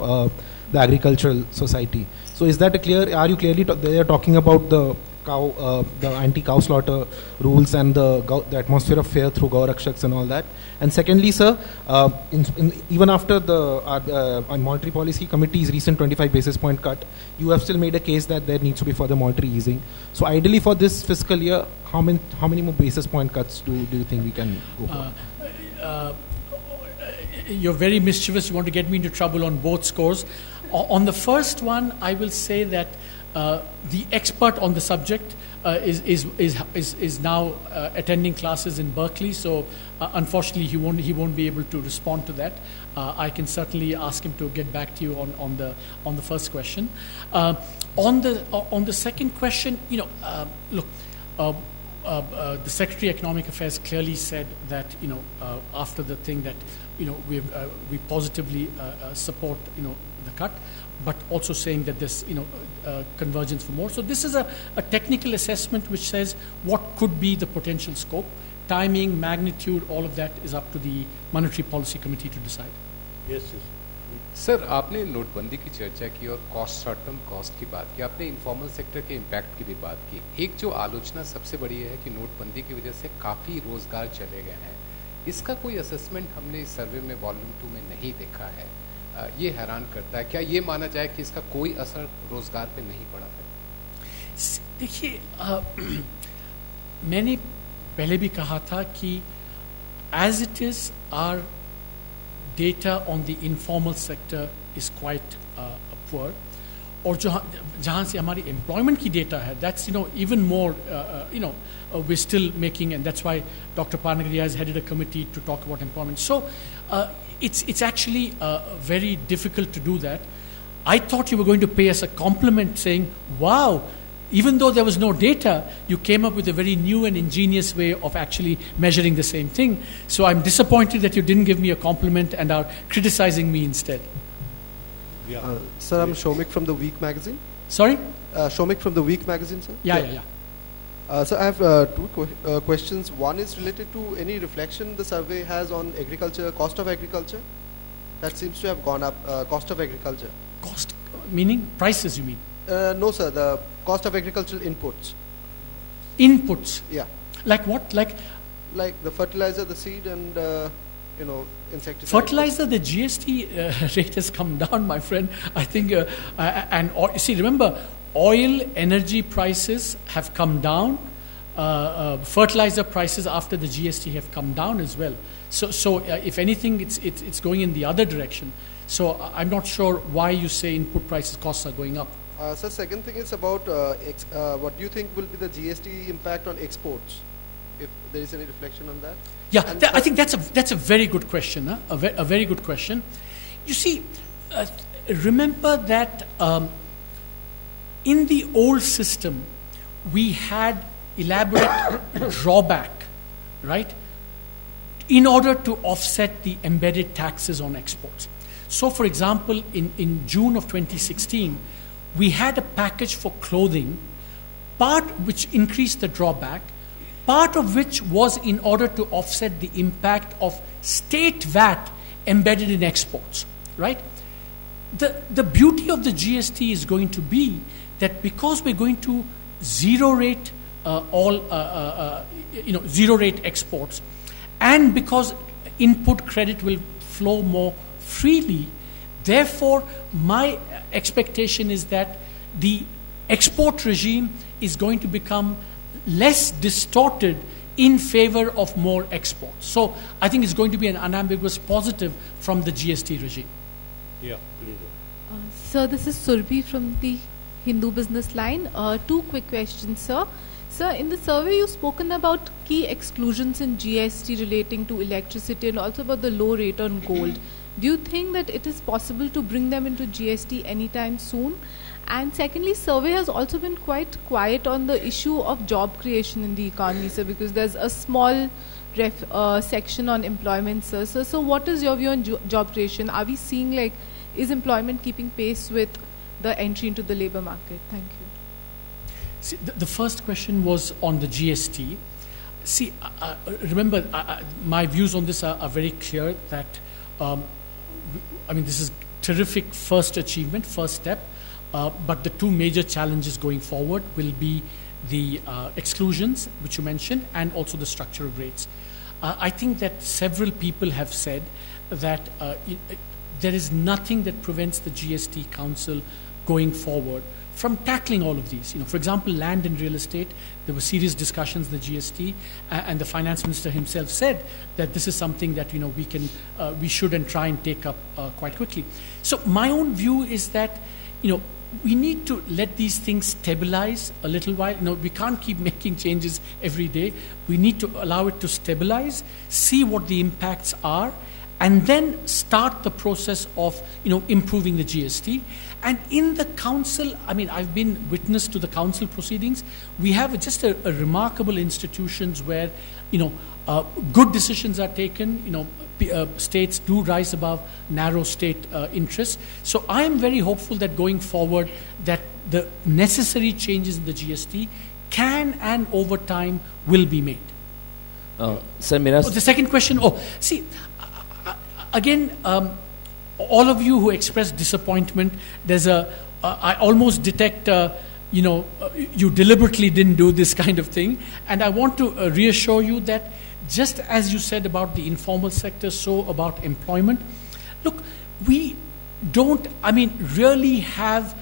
the agricultural society. So is that are you clearly they are talking about the the anti-cow slaughter rules and the atmosphere of fear through Gaurakshaks and all that. And secondly, sir, even after the Monetary Policy Committee's recent 25 basis point cut, you have still made a case that there needs to be further monetary easing. So ideally for this fiscal year, how many more basis point cuts do you think we can go for? You're very mischievous. You want to get me into trouble on both scores. On the first one, I will say that the expert on the subject is now attending classes in Berkeley. So unfortunately, he won't be able to respond to that. I can certainly ask him to get back to you on the first question. On the second question, look. The Secretary of Economic Affairs clearly said that after the thing that we positively support the cut, but also saying that there's convergence for more. So this is a technical assessment which says what could be the potential scope, timing, magnitude, all of that is up to the Monetary Policy Committee to decide. Yes, yes. Sir, आपने नोटबंदी की चर्चा की और cost short term cost की बात की, आपने इनफॉर्मल सेक्टर के इम्पैक्ट की भी बात की। एक जो आलोचना सबसे बड़ी है कि नोटबंदी की वजह से काफ़ी रोजगार चले गए हैं, इसका कोई असेसमेंट हमने इस सर्वे में वॉल्यूम 2 में नहीं देखा है। ये हैरान करता है। क्या ये माना जाए कि इसका कोई असर रोजगार पे नहीं पड़ा है? देखिए, मैंने पहले भी कहा था कि as it is, our data on the informal sector is quite poor. और जहाँ से हमारी employment की data है, that's even more we're still making, and that's why Dr. Parnagariya has headed a committee to talk about employment. So it's actually very difficult to do that. I thought you were going to pay us a compliment saying, wow, even though there was no data, you came up with a very new and ingenious way of actually measuring the same thing. So I'm disappointed that you didn't give me a compliment and are criticizing me instead. Yeah. Sir, I'm Shomik from The Week magazine. Sorry? Shomik from The Week magazine, sir. Yeah. So I have two questions. One is related to any reflection the survey has on agriculture, cost of agriculture. That seems to have gone up, cost of agriculture. Cost, meaning prices, you mean? No, sir, the cost of agricultural inputs. Inputs? Yeah. Like what? Like the fertilizer, the seed, and insecticide. Fertilizer, the GST rate has come down, my friend. I think, see, remember, oil, energy prices have come down. Fertilizer prices after the GST have come down as well. So if anything, it's going in the other direction. So I'm not sure why you say input prices costs are going up. So second thing is about what do you think will be the GST impact on exports, if there is any reflection on that? Yeah, I think that's a very good question. Huh? A very good question. You see, remember that in the old system, we had elaborate drawback, right, in order to offset the embedded taxes on exports. So, for example, in June of 2016, we had a package for clothing, part which increased the drawback, part of which was in order to offset the impact of state VAT embedded in exports, right? The beauty of the GST is going to be that because we're going to zero rate zero rate exports, and because input credit will flow more freely, therefore my expectation is that the export regime is going to become less distorted in favor of more exports. So I think it's going to be an unambiguous positive from the GST regime. Yeah, please. Sir, this is Surbhi from the Hindu Business Line. Two quick questions, sir. Sir, in the survey you've spoken about key exclusions in GST relating to electricity and also about the low rate on gold. Do you think that it is possible to bring them into GST anytime soon? And secondly, survey has also been quite quiet on the issue of job creation in the economy, sir, because there's a small section on employment, sir. So what is your view on job creation? Are we seeing is employment keeping pace with the entry into the labor market? Thank you. See, the first question was on the GST. See, remember, my views on this are very clear that, this is terrific first achievement, first step, but the two major challenges going forward will be the exclusions, which you mentioned, and also the structure of rates. I think that several people have said that there is nothing that prevents the GST Council going forward from tackling all of these. For example, land and real estate, there were serious discussions, the GST, and the finance minister himself said that this is something that, we should and try and take up quite quickly. So my own view is that, we need to let these things stabilize a little while. We can't keep making changes every day. We need to allow it to stabilize, see what the impacts are, and then start the process of, improving the GST. And in the council, I've been witness to the council proceedings. We have just a remarkable institutions where, good decisions are taken. States do rise above narrow state interests. So I am very hopeful that going forward, that the necessary changes in the GST can and over time will be made. Sir, the second question. Again, all of you who expressed disappointment, there's I almost detect, you deliberately didn't do this kind of thing. And I want to reassure you that just as you said about the informal sector, so about employment. Look, we don't, really have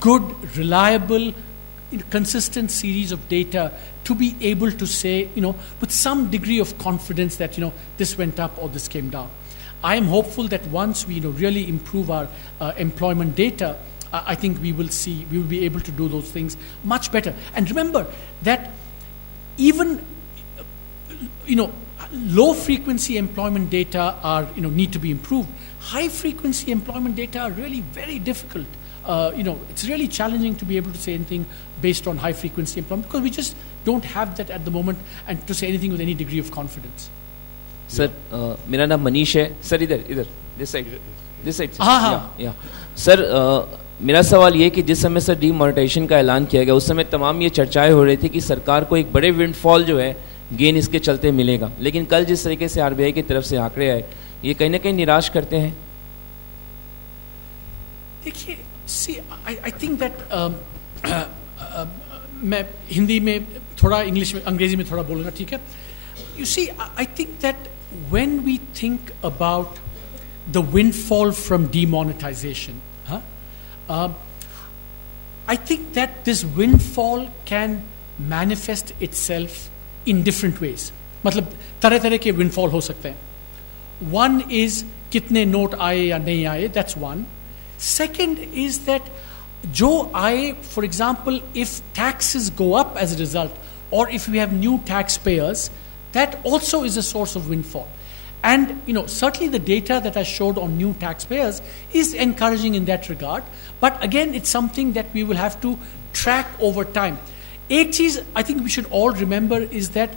good, reliable, consistent series of data to be able to say, with some degree of confidence that, this went up or this came down. I am hopeful that once we really improve our employment data, I think we will be able to do those things much better. And remember that even low frequency employment data are need to be improved. High frequency employment data are really very difficult. It's really challenging to be able to say anything based on high frequency employment because we just don't have that at the moment, and to say anything with any degree of confidence. Sir, मेरा नाम मनीष है. Sir, इधर, this side. हाँ. Sir, मेरा सवाल ये कि जिस समय सर डीमोनेटाइजेशन का ऐलान किया गया, उस समय तमाम ये चर्चाएं हो रही थी कि सरकार को एक बड़े विंडफॉल जो है गेन इसके चलते मिलेगा. लेकिन कल जिस तरीके से आरबीआई की तरफ से आंकड़े आए, ये कहीं ना कहीं निराश करते हैं. देखिए, I think that मैं हिंदी में थोड़ा, इंग्लिश में, अंग्रेजी में थोड़ा बोलूँगा, ठीक है? You see, I think that when we think about the windfall from demonetization, I think that this windfall can manifest itself in different ways. मतलब तरह-तरह के windfall हो सकते हैं. One is कितने नोट आए या नहीं आए, that's one. Second is that जो आए, for example, if taxes go up as a result, or if we have new taxpayers, that also is a source of windfall. And certainly the data that I showed on new taxpayers is encouraging in that regard. But again, it's something that we will have to track over time. एक चीज I think we should all remember is that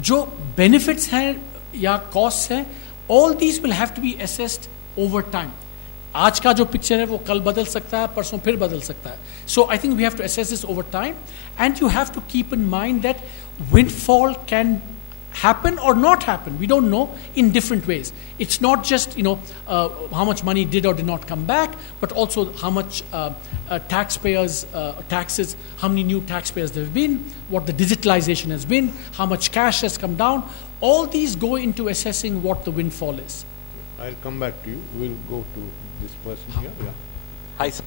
जो benefits हैं या costs हैं, all these will have to be assessed over time. आज का जो picture है वो कल बदल सकता है, परसों फिर बदल सकता है. So I think we have to assess this over time, and you have to keep in mind that windfall can happen or not happen. We don't know, in different ways. It's not just how much money did or did not come back, but also how much taxes, how many new taxpayers there have been, what the digitalization has been, how much cash has come down. All these go into assessing what the windfall is. I'll come back to you. We'll go to this person here. Yeah. Hi, sir.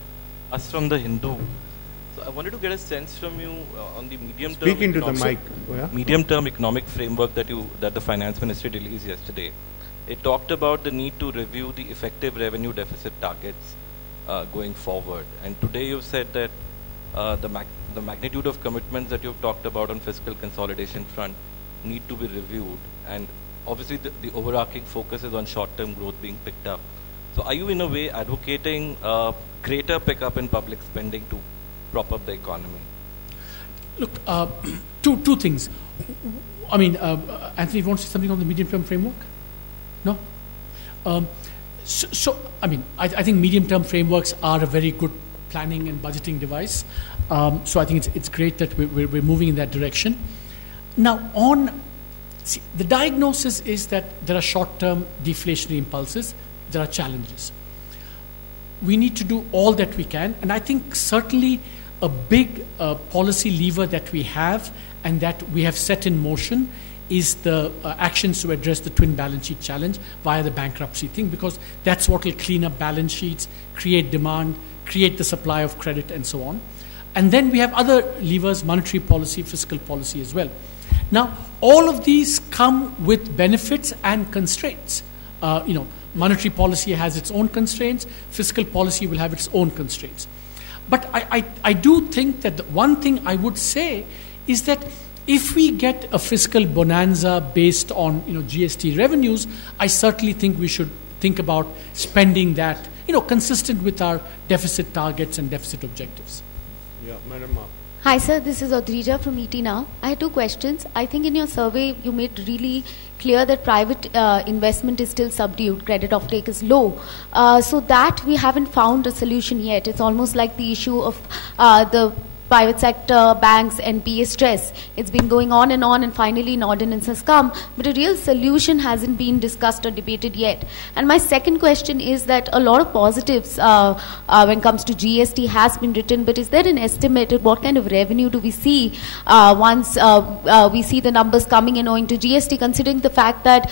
Us from the Hindu. So I wanted to get a sense from you on the medium-term. Speak into the mic. Oh, yeah? Medium-term economic framework that the finance ministry released yesterday. It talked about the need to review the effective revenue deficit targets going forward. And today you've said that the magnitude of commitments that you've talked about on fiscal consolidation front need to be reviewed. And obviously the overarching focus is on short-term growth being picked up. So are you in a way advocating greater pickup in public spending to prop up the economy? Look, two things. Anthony, you want to say something on the medium-term framework? No? I think medium-term frameworks are a very good planning and budgeting device. So I think it's great that we're moving in that direction. Now, the diagnosis is that there are short-term deflationary impulses. There are challenges. we need to do all that we can. And I think certainly a big policy lever that we have and that we have set in motion is the actions to address the twin balance sheet challenge via the bankruptcy thing, because that's what will clean up balance sheets, create demand, create the supply of credit, and so on. And then we have other levers, monetary policy, fiscal policy as well. Now, all of these come with benefits and constraints. Monetary policy has its own constraints, fiscal policy will have its own constraints. But I do think that the one thing I would say is that if we get a fiscal bonanza based on GST revenues, I certainly think we should think about spending that consistent with our deficit targets and deficit objectives. Yeah, Madam. Hi sir, this is Audrija from ET Now. I had two questions. I think in your survey you made really clear that private investment is still subdued, credit offtake is low. So that we haven't found a solution yet. It's almost like the issue of the private sector, banks, NPA stress. It's been going on, and finally an ordinance has come, but a real solution hasn't been discussed or debated yet. And my second question is that a lot of positives when it comes to GST has been written, but is there an estimate of what kind of revenue do we see once we see the numbers coming in owing to GST, considering the fact that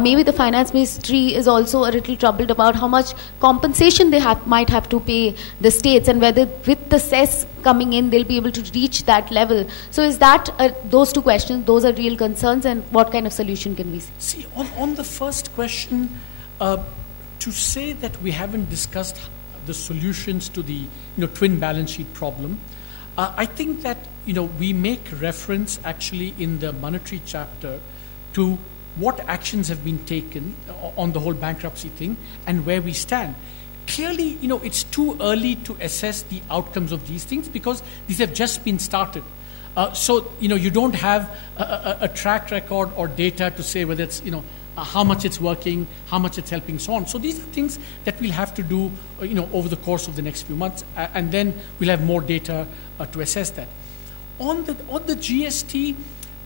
maybe the finance ministry is also a little troubled about how much compensation they might have to pay the states, and whether with the cess coming in they'll be able to reach that level. So is that those two questions, those are real concerns, and what kind of solution can we see? See, on the first question, to say that we haven't discussed the solutions to the twin balance sheet problem, I think that we make reference actually in the monetary chapter to what actions have been taken on the whole bankruptcy thing and where we stand. Clearly, it's too early to assess the outcomes of these things because these have just been started. So, you don't have a track record or data to say whether it's, how much it's working, how much it's helping, so on. So these are things that we'll have to do, over the course of the next few months, and then we'll have more data to assess that. On the GST,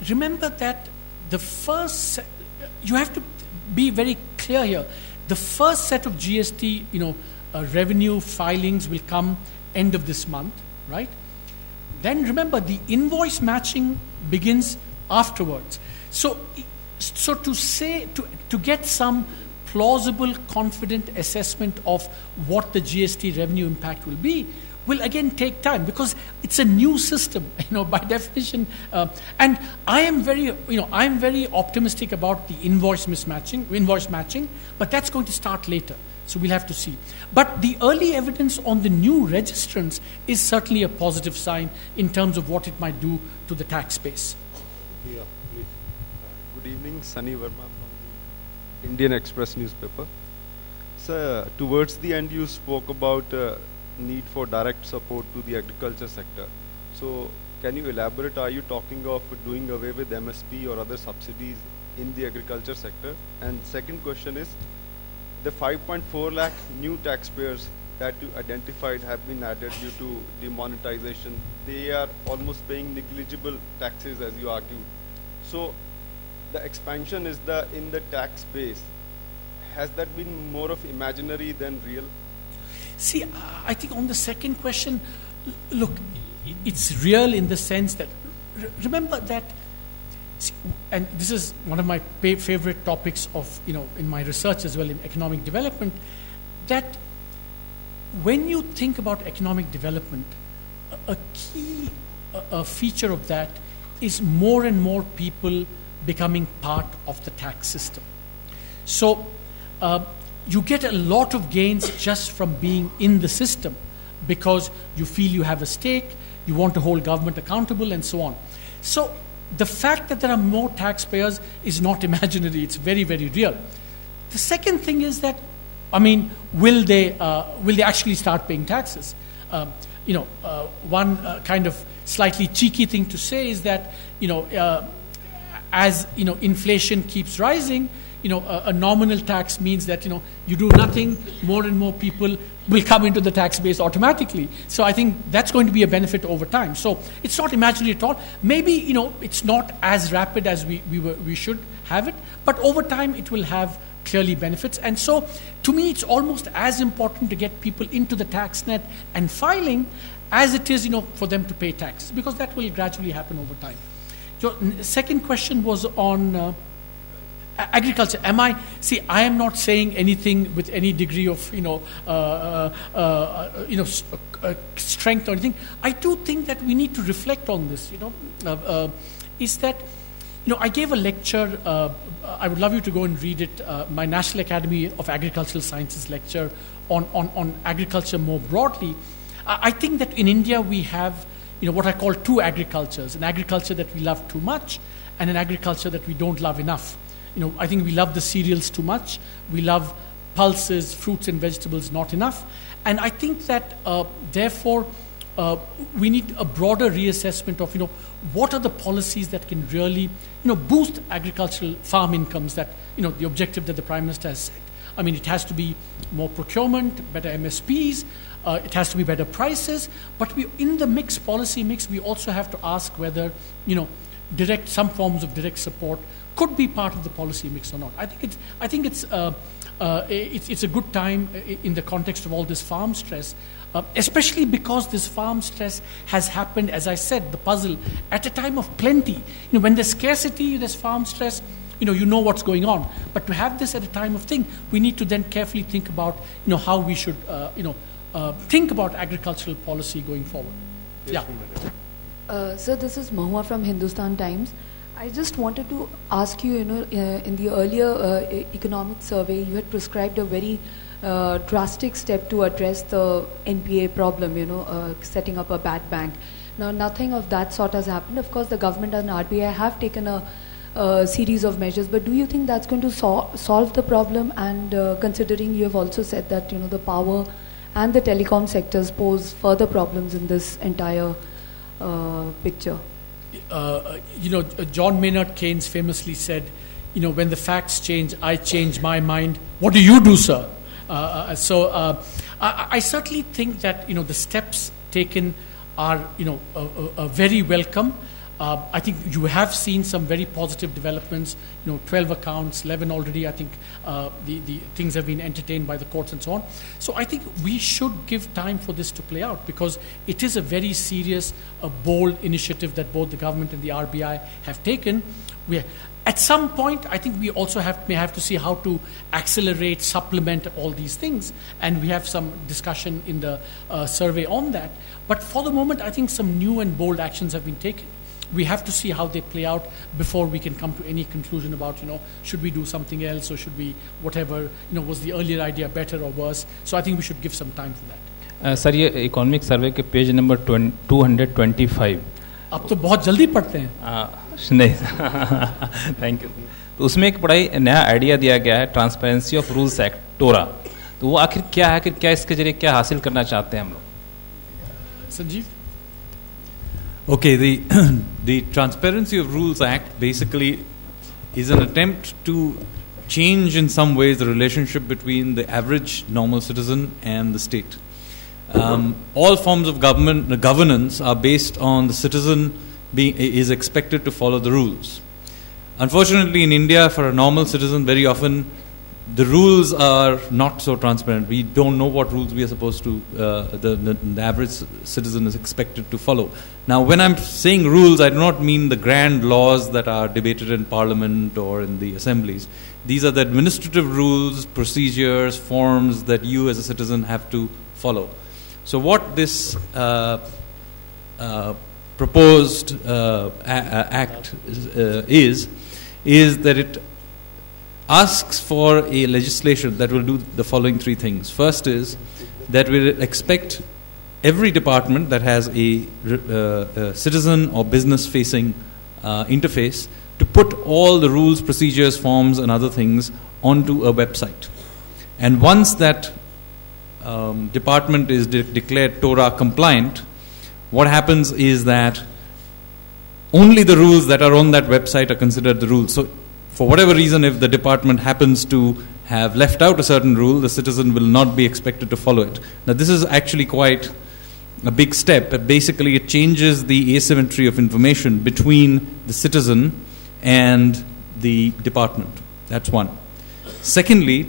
remember that the first, you have to be very clear here. The first set of GST, revenue filings will come end of this month, right? Then remember, the invoice matching begins afterwards. So to say, to get some plausible, confident assessment of what the GST revenue impact will be, will again take time because it's a new system, by definition. And I am very optimistic about the invoice matching, but that's going to start later. So we'll have to see. But the early evidence on the new registrants is certainly a positive sign in terms of what it might do to the tax base. Yeah, please. Good evening, Sunny Verma from the Indian Express newspaper. Sir, towards the end you spoke about need for direct support to the agriculture sector. So can you elaborate, are you talking of doing away with MSP or other subsidies in the agriculture sector? And second question is, the 5.4 lakh new taxpayers that you identified have been added due to demonetization. They are almost paying negligible taxes, as you argued. So the expansion is in the tax base. Has that been more of imaginary than real? See, I think on the second question, look, it's real in the sense that, remember that, and this is one of my favorite topics of, in my research as well in economic development, that when you think about economic development, a key feature of that is more and more people becoming part of the tax system. So you get a lot of gains just from being in the system because you feel you have a stake, you want to hold government accountable, and so on. So the fact that there are more taxpayers is not imaginary, it's very, very real. The second thing is that, will they actually start paying taxes? One kind of slightly cheeky thing to say is that, as inflation keeps rising, a nominal tax means that, you do nothing, more and more people will come into the tax base automatically. So I think that's going to be a benefit over time. So it's not imaginary at all. Maybe, it's not as rapid as we should have it, but over time it will have clearly benefits. And so to me, it's almost as important to get people into the tax net and filing as it is, for them to pay taxes, because that will gradually happen over time. Your second question was on agriculture. I am not saying anything with any degree of, strength or anything. I do think that we need to reflect on this, is that, I gave a lecture, I would love you to go and read it, my National Academy of Agricultural Sciences lecture on agriculture more broadly. I think that in India we have, what I call two agricultures, an agriculture that we love too much and an agriculture that we don't love enough. I think we love the cereals too much. We love pulses, fruits and vegetables not enough. And I think that, therefore, we need a broader reassessment of, what are the policies that can really, boost agricultural farm incomes that, the objective that the Prime Minister has set. I mean, it has to be more procurement, better MSPs, it has to be better prices, but in the policy mix, we also have to ask whether, some forms of direct support could be part of the policy mix or not. I think it's a good time in the context of all this farm stress, especially because this farm stress has happened, as I said, the puzzle, at a time of plenty. When there's scarcity, there's farm stress, you know what's going on. But to have this at a time of thing, we need to then carefully think about, how we should, think about agricultural policy going forward. Yes, yeah. Sir, this is Mahua from Hindustan Times. I just wanted to ask you, in the earlier economic survey, you had prescribed a very drastic step to address the NPA problem, setting up a bad bank. Now, nothing of that sort has happened. Of course, the government and RBI have taken a series of measures, but do you think that's going to solve the problem? And considering you have also said that, the power and the telecom sectors pose further problems in this entire picture. John Maynard Keynes famously said, when the facts change, I change my mind. What do you do, sir? I certainly think that, the steps taken are, very welcome. I think you have seen some very positive developments, 12 accounts, 11 already. I think the things have been entertained by the courts and so on. So I think we should give time for this to play out, because it is a very serious, bold initiative that both the government and the RBI have taken. At some point, I think we also may have to see how to accelerate, supplement all these things, and we have some discussion in the survey on that. But for the moment, I think some new and bold actions have been taken. We have to see how they play out before we can come to any conclusion about, should we do something else, or should we, whatever, was the earlier idea better or worse? So I think we should give some time for that. Sir, ये economic survey के page number 225 आप तो बहुत जल्दी पढ़ते हैं. नहीं, thank you. तो उसमें एक बड़ा ही नया आइडिया दिया गया है, ट्रांसपेरेंसी ऑफ रूल्स एक्ट, टोरा. तो वो आखिर क्या है, क्या इसके जरिए क्या हासिल करना चाहते हैं हम लोग? Sanjeev. Okay, the Transparency of Rules Act basically is an attempt to change in some ways the relationship between the average normal citizen and the state. All forms of governance are based on the citizen is expected to follow the rules. Unfortunately, in India, for a normal citizen, very often the rules are not so transparent. We don't know what rules we are supposed to, the average citizen is expected to follow. Now, when I'm saying rules, I do not mean the grand laws that are debated in Parliament or in the assemblies. These are the administrative rules, procedures, forms that you as a citizen have to follow. So what this proposed act is that it asks for a legislation that will do the following three things. First is that we expect every department that has a citizen or business-facing interface to put all the rules, procedures, forms, and other things onto a website. And once that department is declared TORA compliant, what happens is that only the rules that are on that website are considered the rules. So for whatever reason, if the department happens to have left out a certain rule, the citizen will not be expected to follow it. Now, this is actually quite a big step. Basically, it changes the asymmetry of information between the citizen and the department. That's one. Secondly,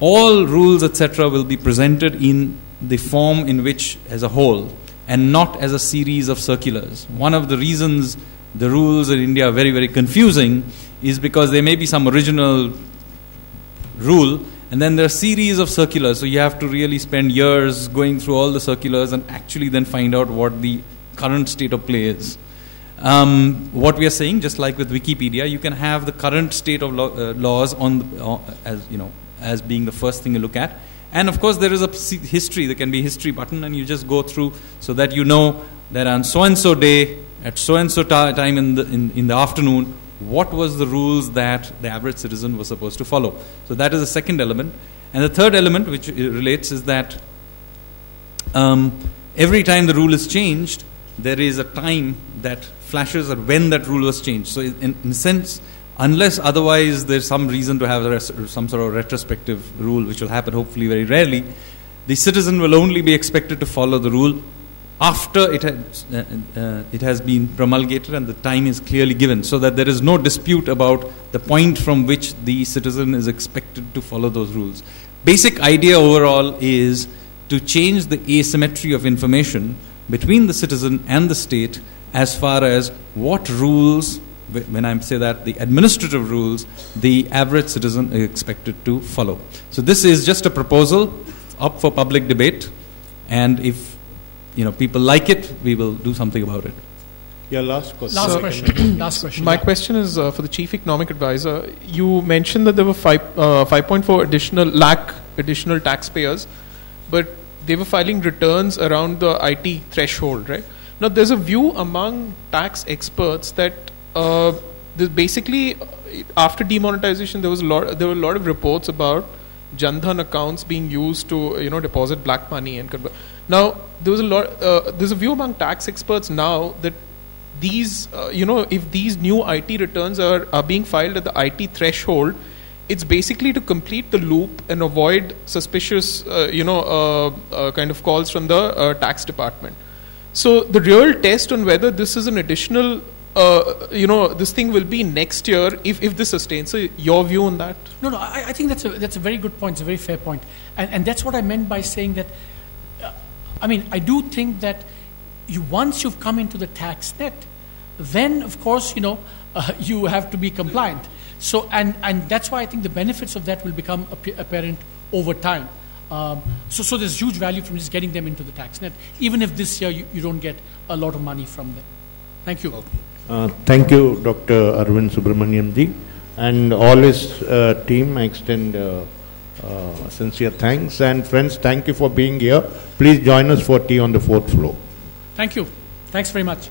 all rules, etc., will be presented in the form in which, as a whole, and not as a series of circulars. One of the reasons the rules in India are very, very confusing is because there may be some original rule, and then there are a series of circulars. So you have to really spend years going through all the circulars and actually then find out what the current state of play is. What we are saying, just like with Wikipedia, you can have the current state of laws as being the first thing you look at. And of course, there is a history. There can be a history button, and you just go through so that you know that on so-and-so day, at so-and-so time in the afternoon, what was the rules that the average citizen was supposed to follow. So that is the second element. And the third element, which relates, is that every time the rule is changed, there is a time that flashes at when that rule was changed. So in a sense, unless otherwise there's some reason to have some sort of retrospective rule, which will happen hopefully very rarely, the citizen will only be expected to follow the rule after it has been promulgated and the time is clearly given, so that there is no dispute about the point from which the citizen is expected to follow those rules. Basic idea overall is to change the asymmetry of information between the citizen and the state as far as what rules, when I say that, the administrative rules, the average citizen is expected to follow. So this is just a proposal up for public debate, and if people like it, we will do something about it. Yeah, last question. Last question. My question is for the Chief Economic Advisor. You mentioned that there were 5.4 lakh additional taxpayers, but they were filing returns around the IT threshold, right? Now, there's a view among tax experts that basically after demonetization, there were a lot of reports about Jan-Dhan accounts being used to deposit black money and now there's a view among tax experts now that these if these new IT returns are being filed at the IT threshold, it's basically to complete the loop and avoid suspicious kind of calls from the tax department. So the real test on whether this is an additional this thing will be next year if this sustains. So your view on that? No, I think that's a very good point. It's a very fair point, and that's what I meant by saying that. I do think that once you've come into the tax net, then of course you have to be compliant. So and that's why I think the benefits of that will become apparent over time. So there's huge value from just getting them into the tax net, even if this year you don't get a lot of money from them. Thank you. Thank you, Dr. Arvind Subramanian ji, and all his team. I extend sincere thanks. And friends, thank you for being here. Please join us for tea on the 4th floor. Thank you. Thanks very much.